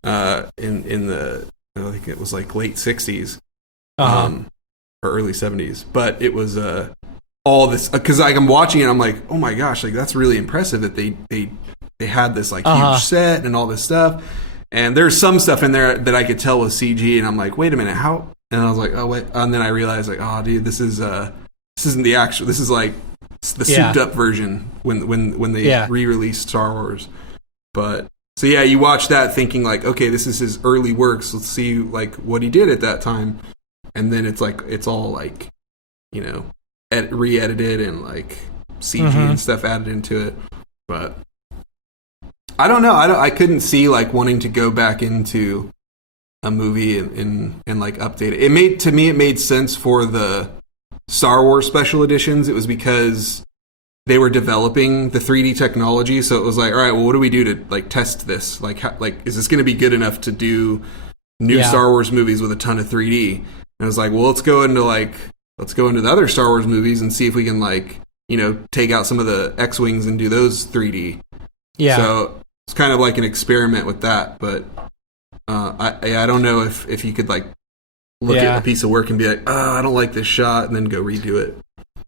in the, I think it was like late 60s or early 70s, but it was all this, because like I'm watching it, I'm like, oh my gosh, like that's really impressive that they had this like huge set and all this stuff, and there's some stuff in there that I could tell was CG, and I'm like, wait a minute, how? And I was like, oh wait, and then I realized like, oh dude, this isn't the actual, this is like the souped up version when they re-released Star Wars. But So yeah, you watch that thinking like, okay, this is his early works. Let's see like what he did at that time, and then it's like it's all like, you know, re-edited and like CG and stuff added into it. But I don't know. I couldn't see like wanting to go back into a movie and like update it. It made sense for the Star Wars special editions. It was because they were developing the 3D technology, so it was like, all right, well, what do we do to like test this? Like, is this going to be good enough to do new Star Wars movies with a ton of 3D? And I was like, well, let's go into the other Star Wars movies and see if we can like, you know, take out some of the X-wings and do those 3D. Yeah. So it's kind of like an experiment with that, but I don't know if you could like look at a piece of work and be like, oh, I don't like this shot, and then go redo it.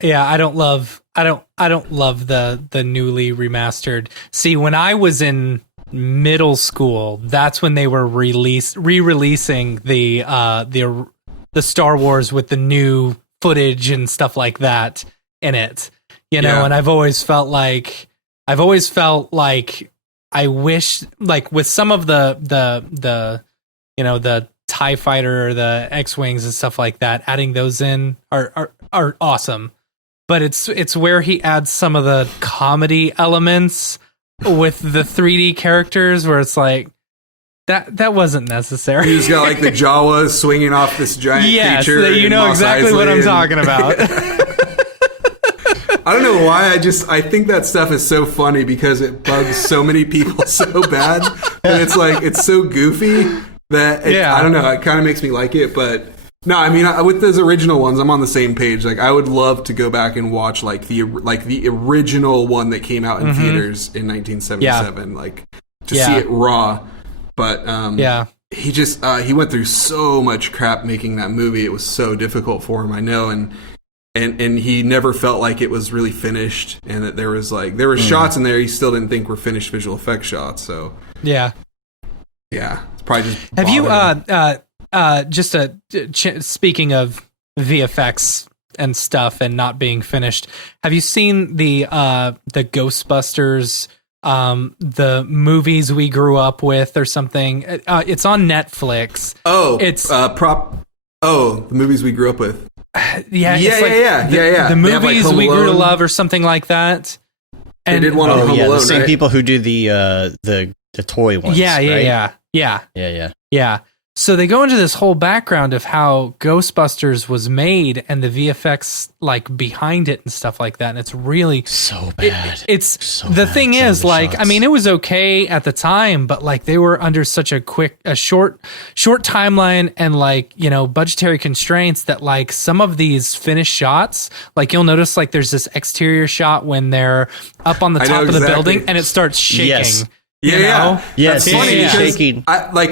Yeah, I don't love the newly remastered. See, when I was in middle school, that's when they were re-releasing the Star Wars with the new footage and stuff like that in it. You know, and I've always felt like I wish, like, with some of the you know, the TIE Fighter or the X-Wings and stuff like that, adding those in are awesome. But it's where he adds some of the comedy elements with the 3D characters where it's like, that wasn't necessary. You just got like the Jawas swinging off this giant creature. Yes, you know exactly what I'm talking about. I don't know why. I think that stuff is so funny because it bugs so many people so bad. And it's like, it's so goofy that I don't know. It kind of makes me like it, but no, I mean, with those original ones, I'm on the same page. Like, I would love to go back and watch like the original one that came out in theaters in 1977, like to see it raw. But he just he went through so much crap making that movie. It was so difficult for him, I know, and he never felt like it was really finished, and that there were shots in there he still didn't think were finished visual effects shots. So yeah, it's probably just. Have you speaking of VFX and stuff and not being finished, have you seen the Ghostbusters, the movies we grew up with or something? It's on Netflix. Oh, it's the movies we grew up with. Yeah. The movies we grew to love or something like that. And they did one on Home Alone, the same right? people who do the toy ones. Yeah. So they go into this whole background of how Ghostbusters was made and the VFX like behind it and stuff like that, and it's really so bad. It's so the bad, thing is, like, shots. I mean, it was okay at the time, but like they were under such a short timeline and like, you know, budgetary constraints that like some of these finished shots, like you'll notice like there's this exterior shot when they're up on the top of the building and it starts shaking. Yes. Yeah. Yes. That's funny because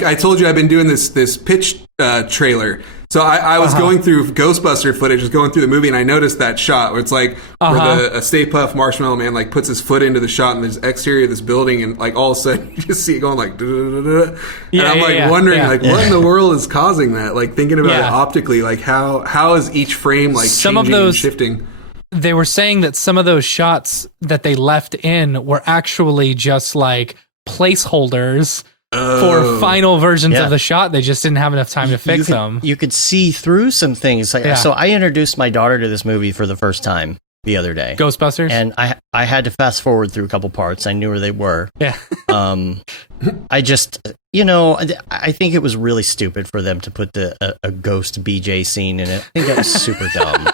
I told you I've been doing this pitch trailer. So I was going through Ghostbuster footage, just going through the movie, and I noticed that shot where it's like where a Stay Puft Marshmallow Man like puts his foot into the shot and there's exterior of this building, and like all of a sudden you just see it going like, and I'm like wondering like what in the world is causing that? Like thinking about it optically, like how is each frame like some changing of those, and shifting? They were saying that some of those shots that they left in were actually just like placeholders for final versions of the shot. They just didn't have enough time to fix them. You could see through some things. Like, so I introduced my daughter to this movie for the first time the other day. Ghostbusters? And I had to fast forward through a couple parts. I knew where they were. Yeah. I just, you know, I think it was really stupid for them to put a ghost BJ scene in it. I think that was super dumb.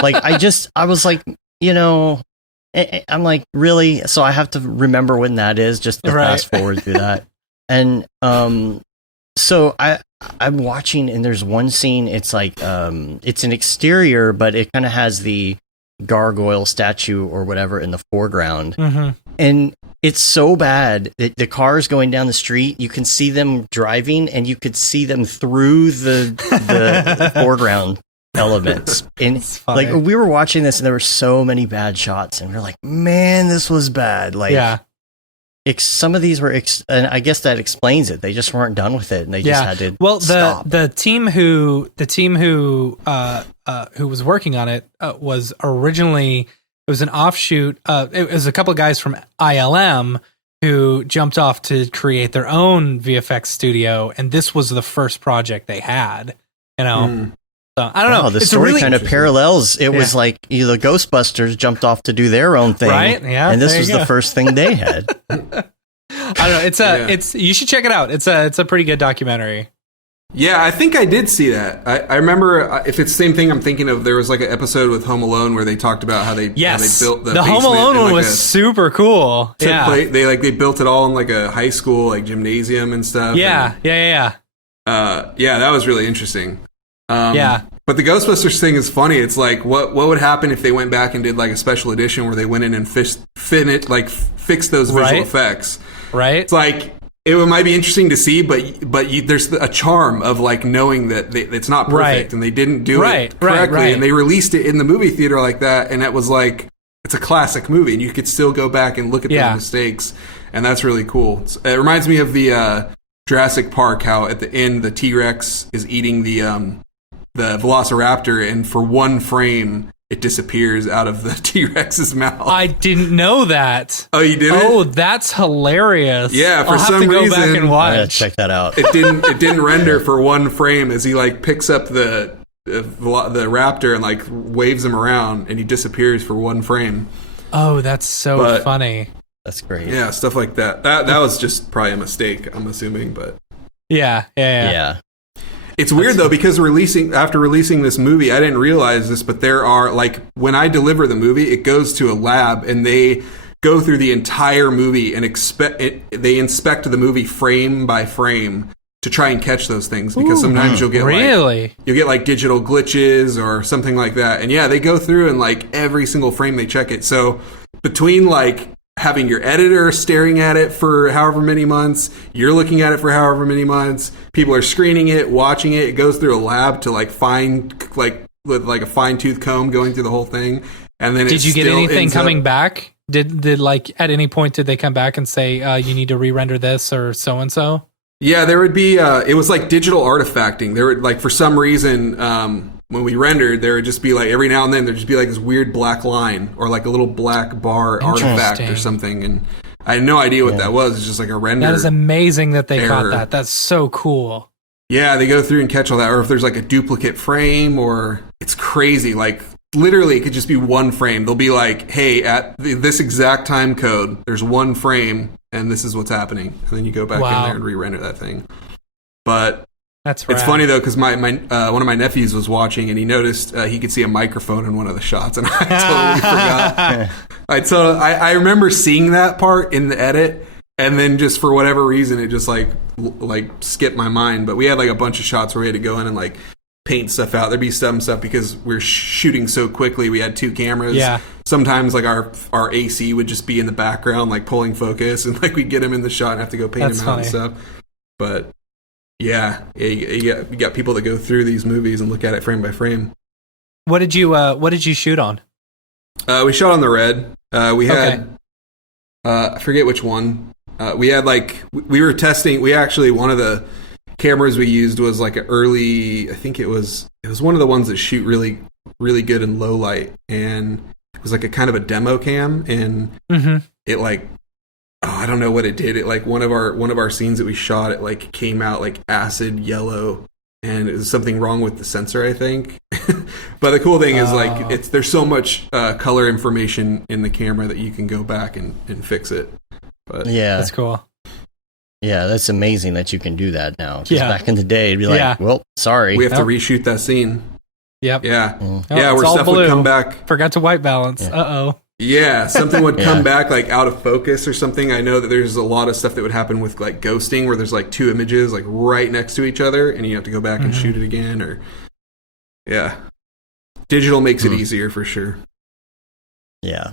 Like, I was like, you know, I'm like, really? So I have to remember when that is just to fast forward through that. And so I'm watching, and there's one scene, it's like it's an exterior, but it kind of has the gargoyle statue or whatever in the foreground. And it's so bad that the cars going down the street, you can see them driving and you could see them through the foreground elements. And like we were watching this and there were so many bad shots and we are like, man, this was bad. Like some of these were and I guess that explains it. They just weren't done with it and they just had to stop. The team who was working on it was originally, it was an offshoot, it was a couple of guys from ILM who jumped off to create their own VFX studio, and this was the first project they had. You know, so I don't know. The story really kind of parallels. It was like the Ghostbusters jumped off to do their own thing, right? Yeah, and this was the first thing they had. I don't know. It's you should check it out. It's a pretty good documentary. Yeah, I think I did see that. I remember, if it's the same thing I'm thinking of, there was like an episode with Home Alone where they talked about how they built the Home Alone one was super cool. They built it all in like a high school like gymnasium and stuff. Yeah, that was really interesting. But the Ghostbusters thing is funny. It's like what would happen if they went back and did like a special edition where they went in and fixed those visual effects. Right. It's like it might be interesting to see, but there's a charm of like knowing that it's not perfect and they didn't do it correctly, and they released it in the movie theater like that, and it was like it's a classic movie, and you could still go back and look at those mistakes, and that's really cool. It reminds me of the Jurassic Park, how at the end the T-Rex is eating the Velociraptor, and for one frame it disappears out of the T-Rex's mouth. I didn't know that. Oh, you didn't? Oh, that's hilarious. Yeah, for I'll some have to reason, go back and watch. Check that out. It didn't render for one frame as he like picks up the raptor and like waves him around, and he disappears for one frame. Oh, that's so funny. That's great. Yeah, stuff like that. That was just probably a mistake, I'm assuming, but yeah. It's weird though, because after releasing this movie, I didn't realize this, but there are like when I deliver the movie, it goes to a lab and they go through the entire movie and they inspect the movie frame by frame to try and catch those things, because sometimes you'll get like digital glitches or something like that. And yeah, they go through and like every single frame they check it. So between like having your editor staring at it for however many months, you're looking at it for however many months, people are screening it, watching it, it goes through a lab to like find like with like a fine-tooth comb going through the whole thing. And then did you get anything coming back? Did like at any point did they come back and say you need to re-render this or so and so? Yeah, there would be it was like digital artifacting. There would like for some reason when we rendered, there would just be like every now and then there'd just be like this weird black line or like a little black bar artifact or something, and I had no idea what that was. It's just like a render. That is amazing that they caught that. That's so cool. Yeah, they go through and catch all that, or if there's like a duplicate frame, or it's crazy. Like literally, it could just be one frame. They'll be like, "Hey, at this exact time code, there's one frame, and this is what's happening." And then you go back in there and re-render that thing. But that's right. It's funny though, because my one of my nephews was watching and he noticed he could see a microphone in one of the shots, and I totally forgot. I remember seeing that part in the edit, and then just for whatever reason it just like skipped my mind. But we had like a bunch of shots where we had to go in and like paint stuff out. There'd be some stuff because we're shooting so quickly. We had two cameras. Yeah. Sometimes like our AC would just be in the background, like pulling focus, and like we'd get him in the shot and have to go paint him out and stuff. But yeah, you got people that go through these movies and look at it frame by frame. What did you shoot on? We shot on the Red. We had I forget which one. We had like we were testing. We actually one of the cameras we used was like an early. I think it was one of the ones that shoot really really good in low light, and it was like a kind of a demo cam, and it like. Oh, I don't know what it did. It like one of our scenes that we shot, it like came out like acid yellow, and it was something wrong with the sensor, I think. But the cool thing is like there's so much color information in the camera that you can go back and fix it. But yeah, that's cool. Yeah, that's amazing that you can do that now. Because back in the day, it'd be like, well, sorry, we have to reshoot that scene. Yep. Yeah. Oh, yeah, where stuff would come back. Forgot to white balance. Yeah. Uh-oh. Yeah, something would come back like out of focus or something. I know that there's a lot of stuff that would happen with like ghosting where there's like two images like right next to each other and you have to go back and shoot it again, or digital makes it easier for sure. Yeah.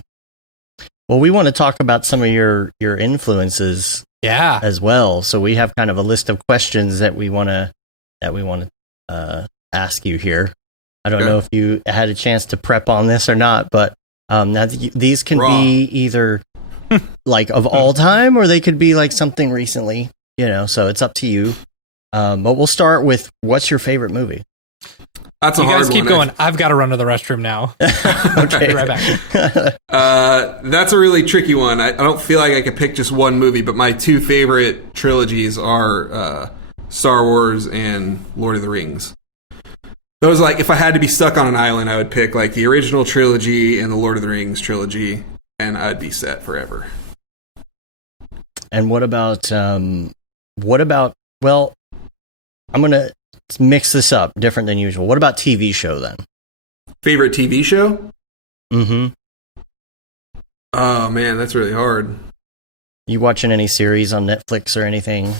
Well, we want to talk about some of your influences as well. So we have kind of a list of questions that we want to ask you here. I don't know if you had a chance to prep on this or not, but now these can be either like of all time or they could be like something recently, so it's up to you. But we'll start with, what's your favorite movie? That's a hard one. You guys keep going. I've got to run to the restroom now. Okay. Be right back. That's a really tricky one. I don't feel like I could pick just one movie, but my two favorite trilogies are Star Wars and Lord of the Rings. Those, like, if I had to be stuck on an island, I would pick like the original trilogy and the Lord of the Rings trilogy, and I'd be set forever. And what about, well, I'm going to mix this up different than usual. What about TV show then? Favorite TV show? Mm-hmm. Oh, man, that's really hard. You watching any series on Netflix or anything?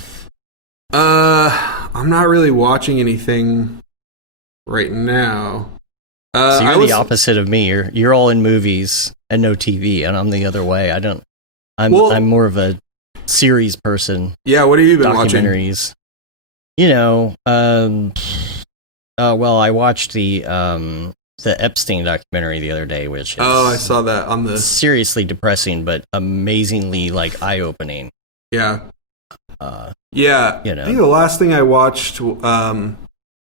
I'm not really watching anything right now. So you're the opposite of me. You're all in movies and no TV, and I'm the other way. I'm more of a series person. Yeah, what have you been documentaries. watching? You know, well, I watched the Epstein documentary the other day, which is I saw that on the seriously depressing, but amazingly like eye-opening. Yeah. You know, I think the last thing I watched,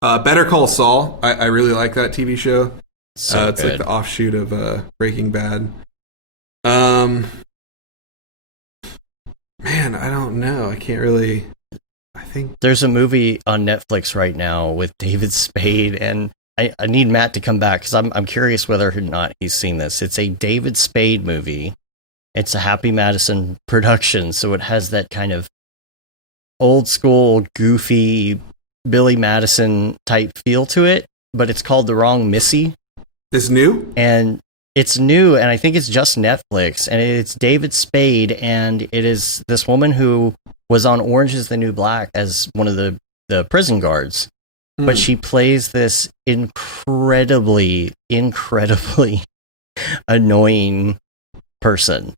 Better Call Saul. I really like that TV show. It's good. Like the offshoot of Breaking Bad. Man, I don't know. I can't really. I think there's a movie on Netflix right now with David Spade, and I need Matt to come back because I'm curious whether or not he's seen this. It's a David Spade movie. It's a Happy Madison production, so it has that kind of old school, goofy Billy Madison type feel to it, but it's called The Wrong Missy. It's new? And it's new, and I think it's just Netflix, and it's David Spade, and it is this woman who was on Orange is the New Black as one of the prison guards, but she plays this incredibly annoying person.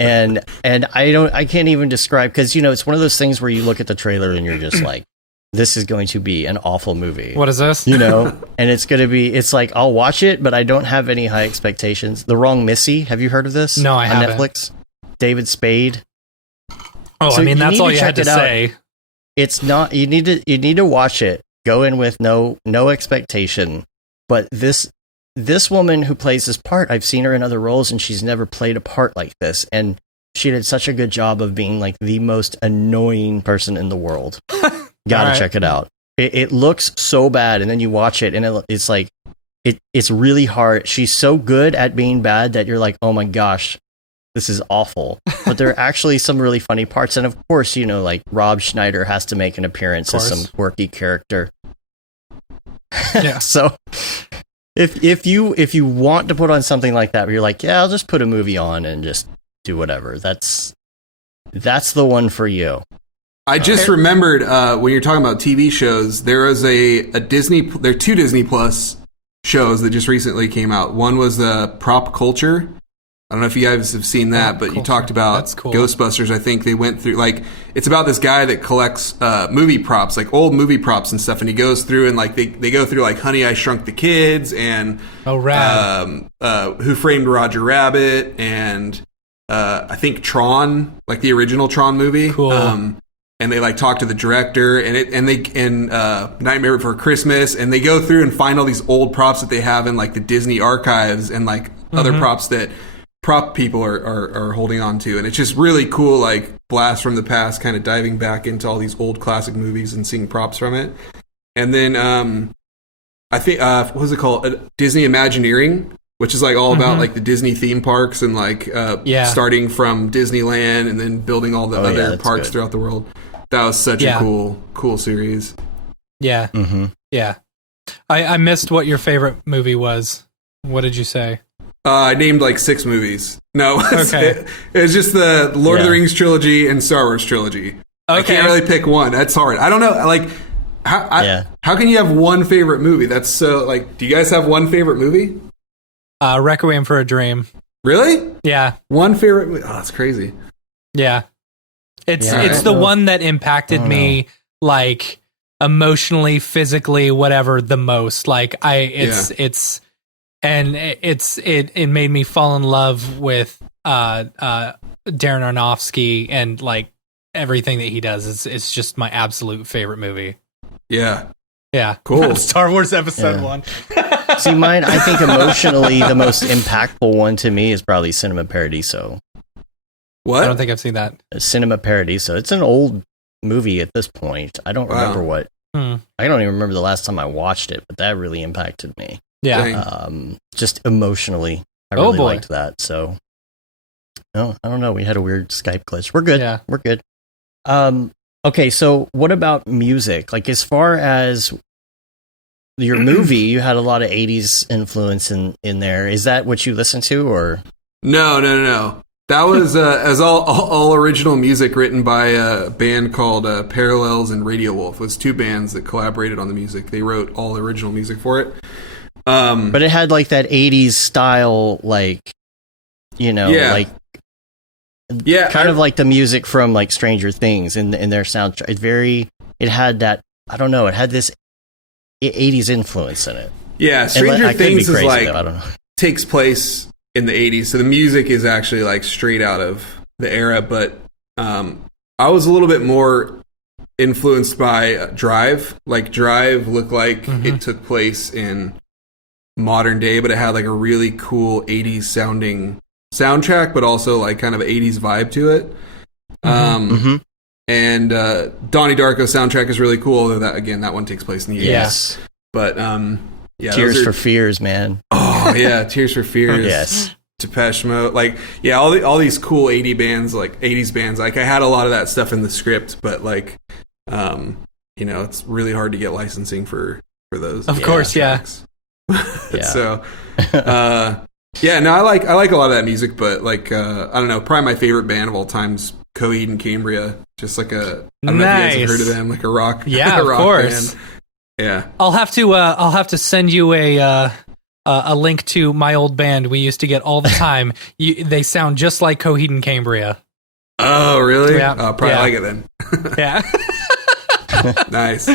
and I can't even describe, because, you know, it's one of those things where you look at the trailer and you're just like, this is going to be an awful movie. What is this? You know, and it's like, I'll watch it, but I don't have any high expectations. The Wrong Missy. Have you heard of this? No, I haven't. Netflix. David Spade. Oh, so I mean, that's all you had to say. It's not, you need to watch it. Go in with no expectation. But this woman who plays this part, I've seen her in other roles, and she's never played a part like this. And she did such a good job of being like the most annoying person in the world. Gotta check it out. It looks so bad, and then you watch it, and it's like, it's really hard. She's so good at being bad that you're like, oh my gosh, this is awful. But there are actually some really funny parts, and of course, you know, like Rob Schneider has to make an appearance as some quirky character. Yeah. So if you want to put on something like that, where you're like, yeah, I'll just put a movie on and just do whatever, that's the one for you. I just remembered when you're talking about TV shows, there was there are two Disney Plus shows that just recently came out. One was Prop Culture. I don't know if you guys have seen that, but you talked about Ghostbusters. I think they went through, like, it's about this guy that collects movie props, like old movie props and stuff, and he goes through and like they go through like Honey, I Shrunk the Kids and Who Framed Roger Rabbit and I think Tron, like the original Tron movie. Cool. And they like talk to the director and Nightmare Before Christmas, and they go through and find all these old props that they have in like the Disney archives and like other props that prop people are holding on to. And it's just really cool, like blast from the past, kind of diving back into all these old classic movies and seeing props from it. And then I think what was it called? Disney Imagineering, which is like all about like the Disney theme parks and like starting from Disneyland and then building all the other parks throughout the world. That was such a cool series. Yeah. Mm-hmm. Yeah. I missed what your favorite movie was. What did you say? I named like 6 movies. No, okay. It was just the Lord of the Rings trilogy and Star Wars trilogy. Okay. I can't really pick one. That's hard. I don't know. Like, how can you have one favorite movie? That's so, like, do you guys have one favorite movie? Requiem for a Dream. Really? Yeah. One favorite movie? Oh, that's crazy. Yeah. It's the one that impacted me, like, emotionally, philly, whatever, the most. Like, it made me fall in love with Darren Aronofsky and like everything that he does. It's just my absolute favorite movie. Yeah. Yeah. Cool. Star Wars Episode 1. See, mine, I think emotionally, the most impactful one to me is probably Cinema Paradiso. What? I don't think I've seen that. Cinema Paradiso. It's an old movie at this point. I don't remember what. I don't even remember the last time I watched it, but that really impacted me. Yeah. Just emotionally, I really liked that. So, no, I don't know. We had a weird Skype glitch. We're good. Yeah. We're good. Okay, so what about music? Like, as far as your movie, you had a lot of 80s influence in there. Is that what you listened to, or? No. That was as all original music written by a band called Parallels and Radio Wolf. It was two bands that collaborated on the music. They wrote all original music for it. But it had like that 80s style, like, kind of like the music from like Stranger Things in their soundtrack. It had that, I don't know, it had this 80s influence in it. Yeah, Stranger Things is like, I don't know, takes place in the 80s, so the music is actually like straight out of the era, but I was a little bit more influenced by Drive. Like, Drive looked like it took place in modern day, but it had like a really cool 80s sounding soundtrack, but also like kind of 80s vibe to it. And Donnie Darko's soundtrack is really cool, although that one takes place in the 80s. Yes. But Tears for Fears, man. Oh yeah, Tears for Fears. Yes. Depeche Mode, like, yeah, all these cool 80s bands, like I had a lot of that stuff in the script, but like, it's really hard to get licensing for those. Of course, tracks. So, I like a lot of that music, but like, I don't know, probably my favorite band of all time's Coheed and Cambria. Just like I don't know if you guys have heard of them, like a rock, yeah, a rock of course. band. Yeah, I'll have to send you a link to my old band we used to get all the time. They sound just like Coheed and Cambria. Oh, really? Yeah. Oh, probably like it then. Yeah. Nice.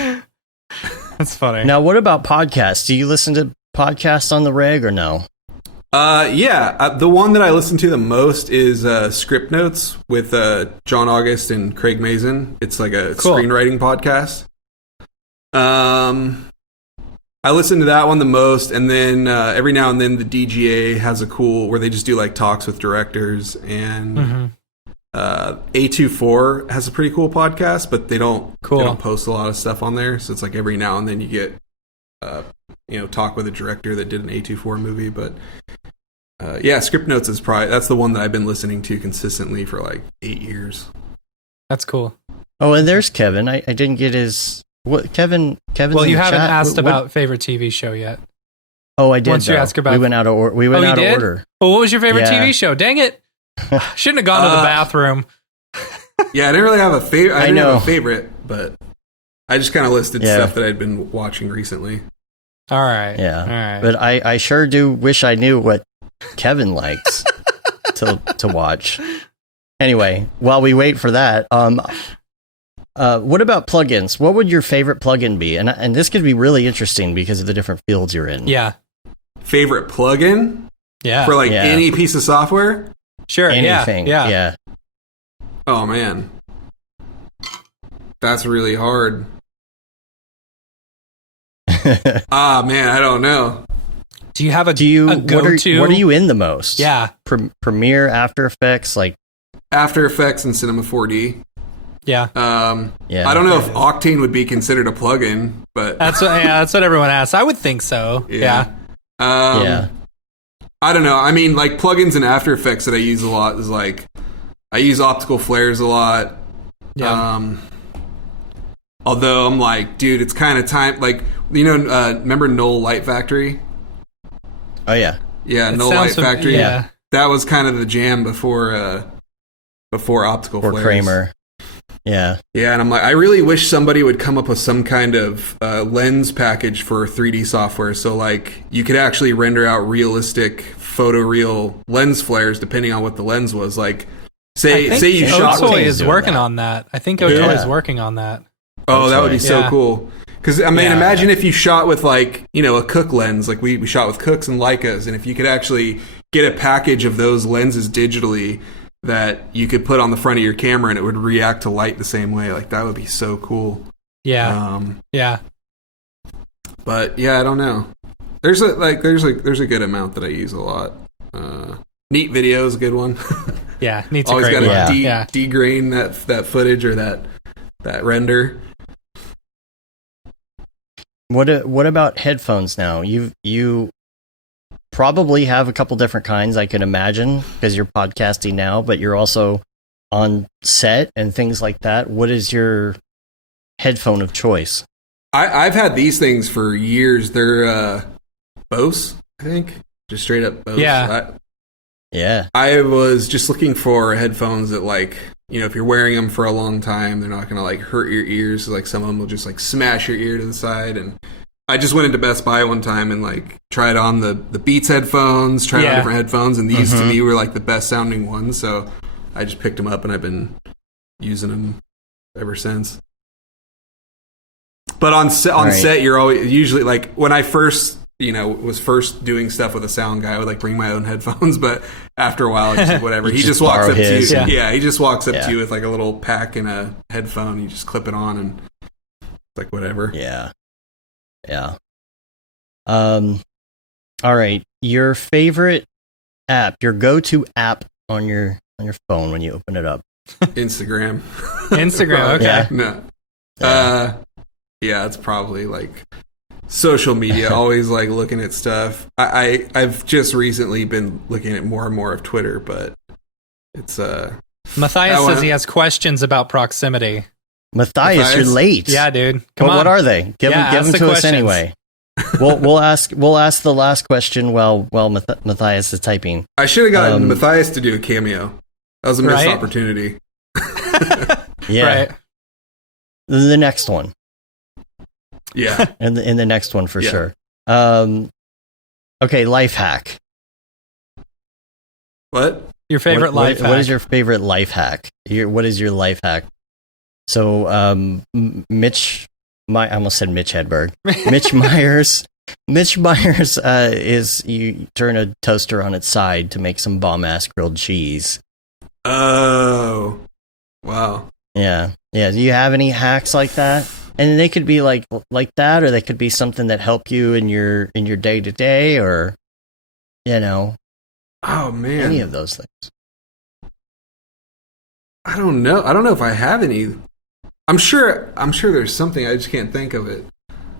That's funny. Now, what about podcasts? Do you listen to podcasts on the reg or no? The one that I listen to the most is Script Notes with John August and Craig Mazin. It's like a screenwriting podcast. I listen to that one the most, and then every now and then the DGA has a cool where they just do like talks with directors, and A24 has a pretty cool podcast, but they don't post a lot of stuff on there, so it's like every now and then you get talk with a director that did an A24 movie. But Script Notes is that's the one that I've been listening to consistently for like 8 years. That's cool. Oh, and there's Kevin. I didn't get his. What Kevin's well, you haven't chat. asked about favorite TV show yet. Oh, I did. Once you ask about, we went out of order. Well, what was your favorite TV show? Dang it! Shouldn't have gone to the bathroom. Yeah, I didn't really have a favorite. I didn't have a favorite, but I just kind of listed stuff that I'd been watching recently. All right. Yeah. All right. But I sure do wish I knew what Kevin likes to watch. Anyway, while we wait for that, what about plugins? What would your favorite plugin be? And this could be really interesting because of the different fields you're in. Yeah. Favorite plugin? Yeah. For like any piece of software? Sure. Anything. Yeah. Oh man. That's really hard. Man, I don't know. Do you have a go-to? What are you in the most? Yeah. Premiere, After Effects, like After Effects and Cinema 4D. Yeah. I don't know if Octane would be considered a plugin, but that's what everyone asks. I would think so. Yeah. I don't know. I mean, like plugins in After Effects that I use a lot is like I use optical flares a lot. Yeah. Although I'm like, dude, it's kind of time. Like, remember Null Light Factory? Oh yeah. Yeah, Null Light Factory. Yeah. That was kind of the jam before optical flares. Kramer. Yeah. Yeah, and I'm like, I really wish somebody would come up with some kind of lens package for 3D software, so like you could actually render out realistic photoreal lens flares depending on what the lens was. Like, say you shot. Otoy is working on that. I think Otoy is working on that. Oh, that would be so cool. Because I mean, imagine if you shot with like a Cook lens, like we shot with Cooks and Leicas, and if you could actually get a package of those lenses digitally that you could put on the front of your camera and it would react to light the same way. Like, that would be so cool. Yeah. Yeah. But yeah, I don't know. There's a good amount that I use a lot. Neat Video is a good one. Yeah, Neat's always a great got one. to degrain that footage or that render. What about headphones now? You probably have a couple different kinds, I can imagine, because you're podcasting now, but you're also on set and things like that. What is your headphone of choice? I've had these things for years. They're Bose, I think. Just straight up Bose. Yeah. I was just looking for headphones that, like, you know, if you're wearing them for a long time, they're not going to, like, hurt your ears. Like, some of them will just, like, smash your ear to the side. And I just went into Best Buy one time and, like, tried on the Beats headphones, tried on different headphones, and these, to me, were, like, the best sounding ones. So I just picked them up, and I've been using them ever since. But on set, you're always usually, like, when I first, you know, was first doing stuff with a sound guy, I would, like, bring my own headphones, but after a while, it's just whatever. He just walks up to you. Yeah, he just walks up to you with, like, a little pack and a headphone. You just clip it on, and it's like whatever. Yeah. All right. Your favorite app, your go-to app on your phone when you open it up. Instagram. Instagram. Okay. No. Yeah, it's probably like social media. Always like looking at stuff. I've just recently been looking at more and more of Twitter, but it's Matthias says he has questions about proximity. Matthias, you're late. Yeah, dude. Come on. What are they? Give them to us anyway. We'll ask the last question while Matthias is typing. I should have gotten Matthias to do a cameo. That was a missed opportunity. Yeah. Right. The next one. Yeah. And in the next one for sure. Okay, life hack. What? Your favorite life hack? What is your favorite life hack? What is your life hack? So, I almost said Mitch Hedberg. Mitch Myers. Mitch Myers is you turn a toaster on its side to make some bomb-ass grilled cheese. Oh. Wow. Yeah. Do you have any hacks like that? And they could be like that, or they could be something that help you in your day to day, or Oh man, any of those things. I don't know. I don't know if I have any. I'm sure there's something. I just can't think of it.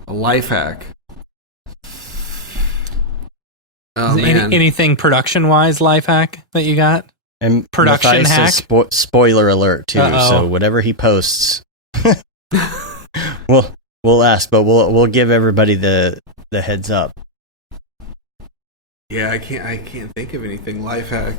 A life hack. Oh man. Anything production wise life hack that you got? And production hack. Spoiler alert too. Uh-oh. So whatever he posts. We'll ask, but we'll give everybody the heads up. Yeah, I can't think of anything life hack.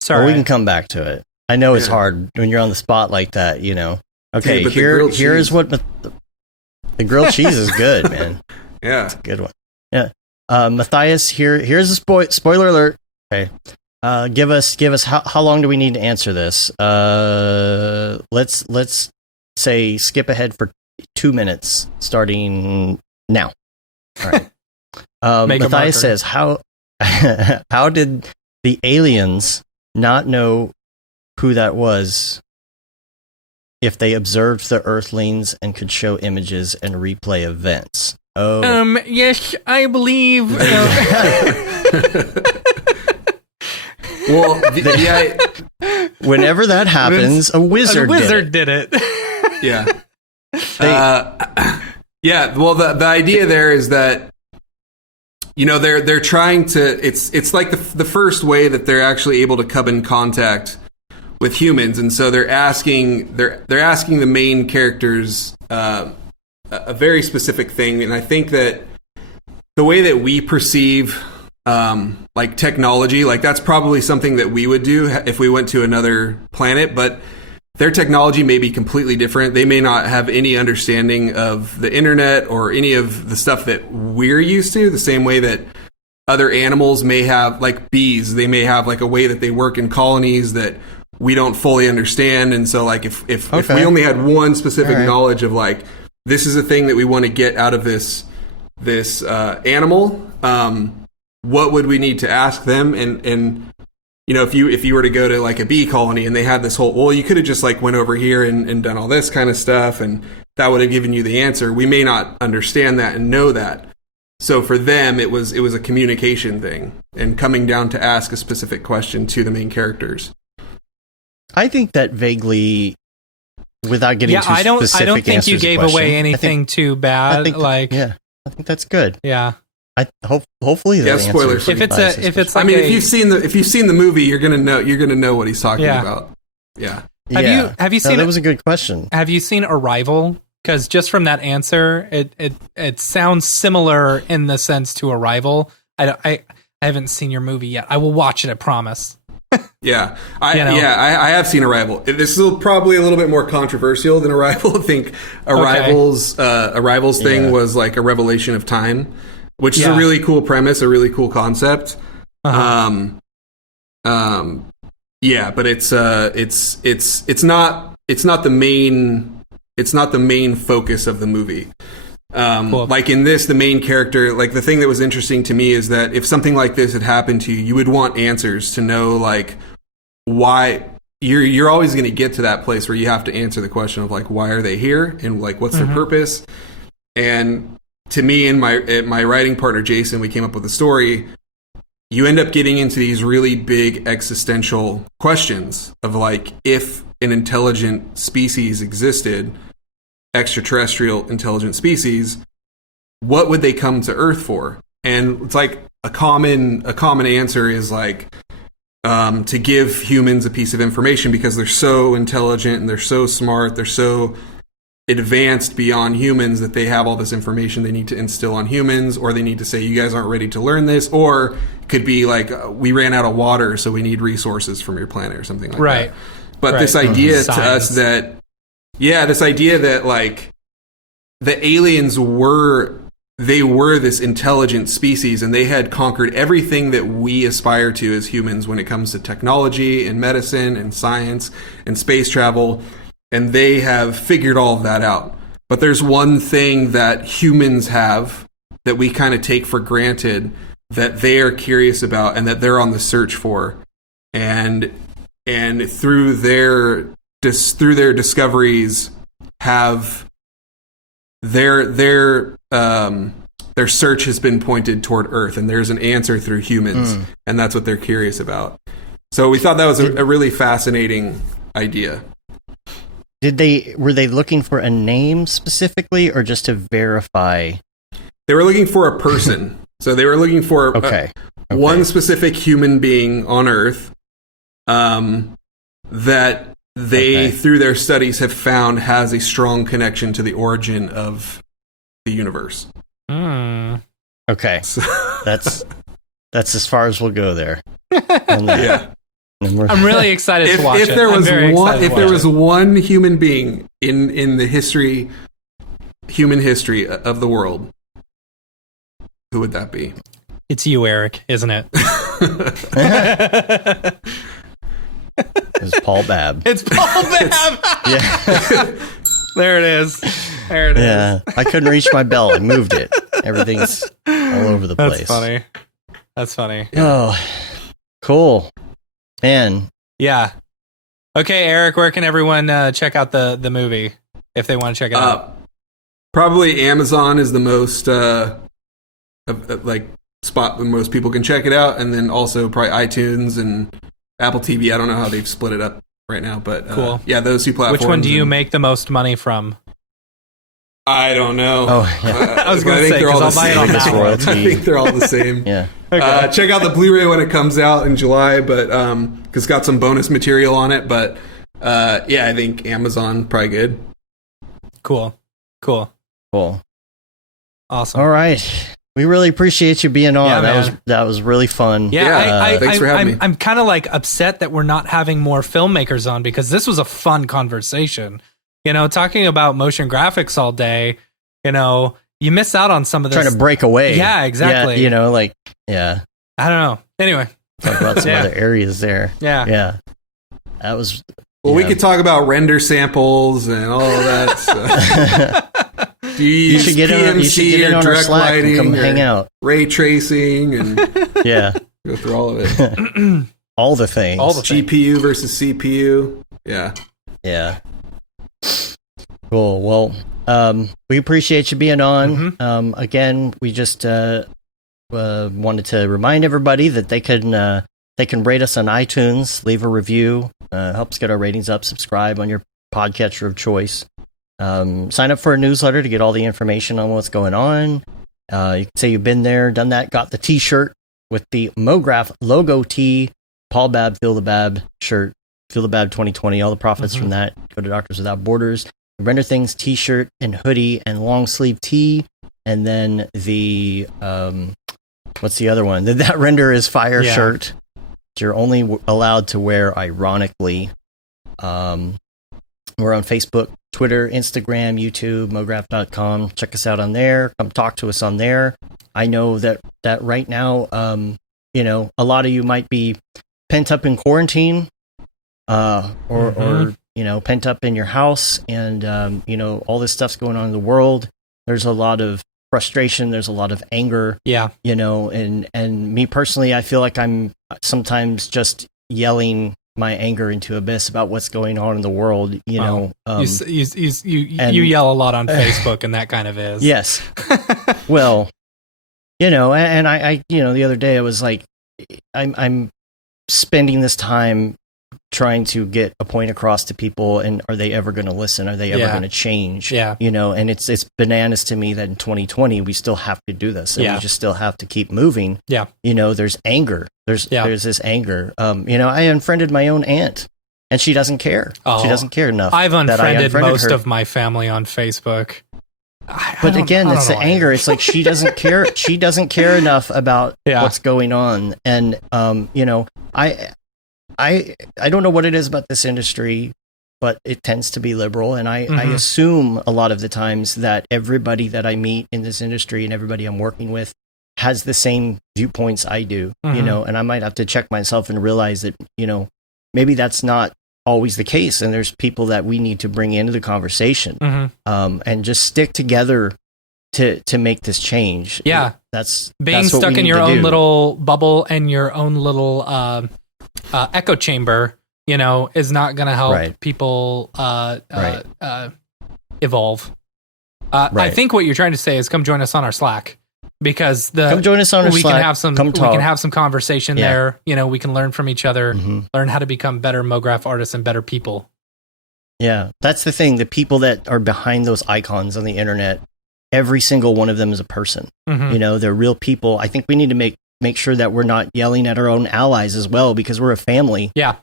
Sorry, well, we can come back to it. I know it's hard when you're on the spot like that, you know. Okay, dude, here's what the grilled cheese is good, man. Yeah, it's a good one. Yeah, Matthias, here's a spoiler alert. Okay, give us how long do we need to answer this? Let's say skip ahead for 2 minutes starting now. All right. Matthias says, how did the aliens not know who that was if they observed the Earthlings and could show images and replay events? Oh. Yes, I believe. Well, whenever that happens, a wizard did it. Yeah. Yeah. Well, the idea there is that, you know, they're trying to. It's like the first way that they're actually able to come in contact with humans, and so they're asking the main characters a very specific thing, and I think that the way that we perceive like technology, like that's probably something that we would do if we went to another planet, but their technology may be completely different. They may not have any understanding of the internet or any of the stuff that we're used to, the same way that other animals may have, like bees, they may have like a way that they work in colonies that we don't fully understand. And so like if we only had one specific knowledge of like, this is a thing that we want to get out of this animal, what would we need to ask them? And you know, if you were to go to like a bee colony and they had this whole, well, you could have just like went over here and done all this kind of stuff, and that would have given you the answer. We may not understand that and know that. So for them, it was a communication thing and coming down to ask a specific question to the main characters. I think that vaguely, without getting too specific, I don't think you gave away anything too bad. I think that's good. Yeah. Hopefully, yeah. Spoilers. If it's like, if you've seen the movie, you're gonna know what he's talking about. Yeah. Have you seen? That was a good question. Have you seen Arrival? Because just from that answer, it sounds similar in the sense to Arrival. I haven't seen your movie yet. I will watch it. I promise. Yeah, I have seen Arrival. This is probably a little bit more controversial than Arrival. I think Arrival's thing was like a revelation of time, which is a really cool premise, a really cool concept. Uh-huh. But it's not the main focus of the movie. Cool. Like in this, the main character, like the thing that was interesting to me is that if something like this had happened to you, you would want answers to know like why. You're always going to get to that place where you have to answer the question of like, why are they here and like what's their purpose. And to me and my writing partner Jason, we came up with a story. You end up getting into these really big existential questions of like, if an intelligent species existed, extraterrestrial intelligent species, what would they come to Earth for? And it's like a common answer is like to give humans a piece of information because they're so intelligent and they're so smart, they're so advanced beyond humans that they have all this information they need to instill on humans, or they need to say, you guys aren't ready to learn this, or it could be like, we ran out of water, so we need resources from your planet or something like that. But this idea to us that, this idea that like the aliens were this intelligent species and they had conquered everything that we aspire to as humans when it comes to technology and medicine and science and space travel. And they have figured all of that out. But there's one thing that humans have that we kind of take for granted that they are curious about and that they're on the search for. And through their discoveries have their search has been pointed toward Earth, and there's an answer through humans, and that's what they're curious about. So we thought that was a really fascinating idea. Were they looking for a name specifically, or just to verify? They were looking for a person. So they were looking for one specific human being on Earth that they, through their studies, have found has a strong connection to the origin of the universe. Okay. So that's as far as we'll go there. Yeah. I'm really excited to watch it. If there was one human being in the human history of the world, who would that be? It's you, Eric, isn't it? It's Paul Babb. It's Paul Babb. Yeah. There it is. Yeah. I couldn't reach my bell. I moved it. Everything's all over the place. That's funny. Oh, cool. Man. Yeah. Okay, Eric, where can everyone check out the movie if they want to check it out? Probably Amazon is the most spot where most people can check it out, and then also probably iTunes and Apple TV. I don't know how they've split it up right now, but cool. Yeah, those two platforms. Which one do you make the most money from? I don't know. Oh, yeah. I was going to say, because I'll buy it on that one. I think they're all the same. Yeah. Okay. Check out the Blu-ray when it comes out in July, but because it's got some bonus material on it. But I think Amazon probably good. Cool. Awesome. All right. We really appreciate you being on. Yeah, that was really fun. Yeah, thanks for having me. I'm kind of like upset that we're not having more filmmakers on, because this was a fun conversation. You know, talking about motion graphics all day, you know, you miss out on some of this. Trying to break away. Yeah, exactly. Yeah, you know, like, yeah. I don't know. Anyway. Talk about some other areas there. Yeah. Yeah. That was... Well, we could talk about render samples and all of that stuff. You should get in on our Slack and come hang out. Ray tracing and go through all of it. All the things. GPU versus CPU. Yeah. Yeah. Cool. Well, We appreciate you being on. Again, we just wanted to remind everybody that they can rate us on iTunes, leave a review, helps get our ratings up, subscribe on your podcatcher of choice. Sign up for a newsletter to get all the information on what's going on. You can say you've been there, done that, got the t-shirt with the Mograph logo tee, Paul Babb, Feel the Babb shirt, Feel the Babb 2020, all the profits from that go to Doctors Without Borders. The Render Things t-shirt and hoodie and long sleeve tee, and then the what's the other one? That Render is Fire shirt. You're only allowed to wear ironically. We're on Facebook, Twitter, Instagram, YouTube, mograph.com. Check us out on there. Come talk to us on there. I know that right now, a lot of you might be pent up in quarantine, or pent up in your house, and all this stuff's going on in the world. There's a lot of frustration. There's a lot of anger. Yeah. And me personally, I feel like I'm sometimes just yelling my anger into abyss about what's going on in the world. You yell a lot on Facebook, and that kind of is. Yes. Well, and I the other day I was like, I'm spending this time trying to get a point across to people, and are they ever going to listen? Are they ever going to change? Yeah. And it's bananas to me that in 2020 we still have to do this, and we just still have to keep moving. Yeah. There's anger. There's this anger. I unfriended my own aunt, and she doesn't care. Oh, she doesn't care enough. I've unfriended most of my family on Facebook. But again, it's the anger. It's like she doesn't care. She doesn't care enough about what's going on. And, I don't know what it is about this industry, but it tends to be liberal. And I assume a lot of the times that everybody that I meet in this industry and everybody I'm working with has the same viewpoints I do, and I might have to check myself and realize that, maybe that's not always the case. And there's people that we need to bring into the conversation, and just stick together to make this change. Yeah. That's stuck in your own little bubble and your own little, echo chamber, is not going to help people evolve. I think what you're trying to say is come join us on our Slack, because come join us on our Slack. We can have some conversation there. We can learn from each other, learn how to become better Mograph artists and better people. Yeah, that's the thing. The people that are behind those icons on the internet, every single one of them is a person. They're real people. I think we need to make sure that we're not yelling at our own allies as well, because we're a family. Yeah.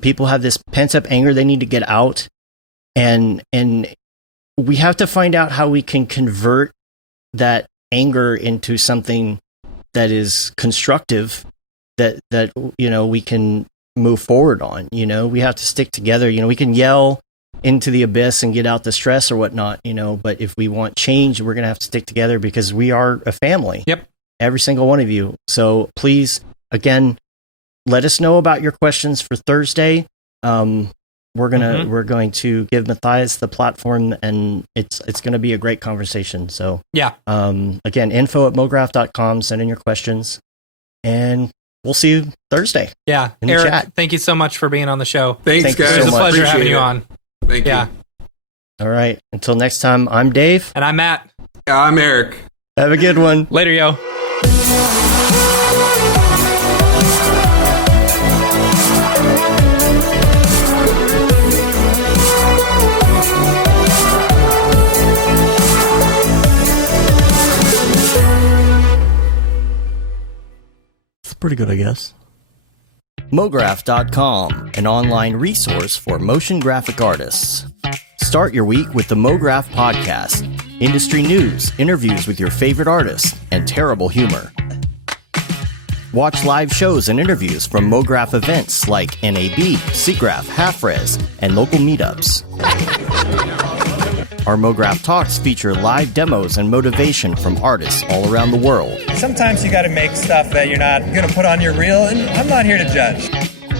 People have this pent up anger they need to get out, and we have to find out how we can convert that anger into something that is constructive, that we can move forward on. We have to stick together. We can yell into the abyss and get out the stress or whatnot, but if we want change, we're going to have to stick together, because we are a family. Yep. Every single one of you. So please, again, let us know about your questions for Thursday. We're going to give Matthias the platform, and it's gonna be a great conversation. So again, info@mograph.com. Send in your questions, and we'll see you Thursday. Yeah, in the chat. Thank you so much for being on the show. Thanks guys. It was a pleasure having you on. Thank you. All right. Until next time, I'm Dave. And I'm Matt. I'm Eric. Have a good one. Later, yo. It's pretty good, I guess. Mograph.com, an online resource for motion graphic artists. Start your week with the Mograph podcast. Industry news, interviews with your favorite artists, and terrible humor. Watch live shows and interviews from Mograph events like NAB, SIGGRAPH, Half-Res, and local meetups. Our Mograph Talks feature live demos and motivation from artists all around the world. Sometimes you gotta make stuff that you're not gonna put on your reel, and I'm not here to judge.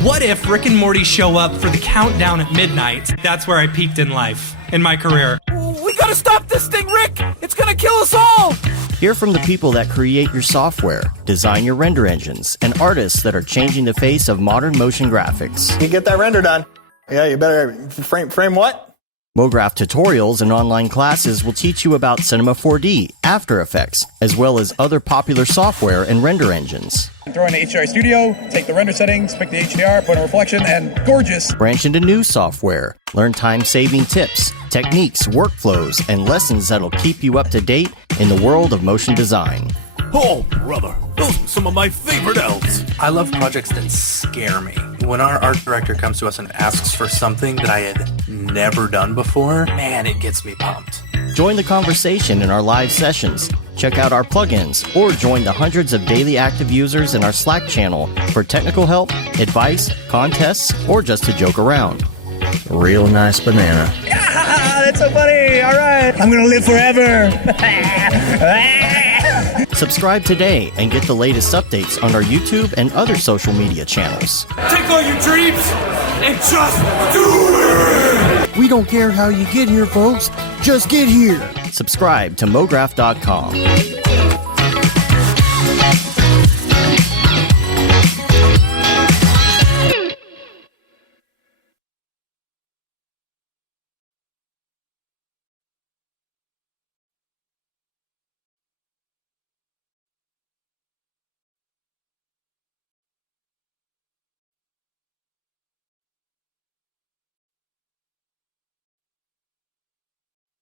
What if Rick and Morty show up for the countdown at midnight? That's where I peaked in life, in my career. We gotta stop this thing, Rick! It's gonna kill us all! Hear from the people that create your software, design your render engines, and artists that are changing the face of modern motion graphics. You get that render done. Yeah, you better frame what? Mograph tutorials and online classes will teach you about Cinema 4D, After Effects, as well as other popular software and render engines. Throw in the HDR Studio, take the render settings, pick the HDR, put in a reflection, and gorgeous. Branch into new software. Learn time-saving tips, techniques, workflows, and lessons that'll keep you up to date in the world of motion design. Oh, brother, those are some of my favorite elves. I love projects that scare me. When our art director comes to us and asks for something that I had never done before, man, it gets me pumped. Join the conversation in our live sessions. Check out our plugins or join the hundreds of daily active users in our Slack channel for technical help, advice, contests, or just to joke around. Real nice banana. Yeah, that's so funny. All right. I'm going to live forever. Subscribe today and get the latest updates on our YouTube and other social media channels. Take all your dreams and just do it! We don't care how you get here, folks. Just get here. Subscribe to Mograph.com.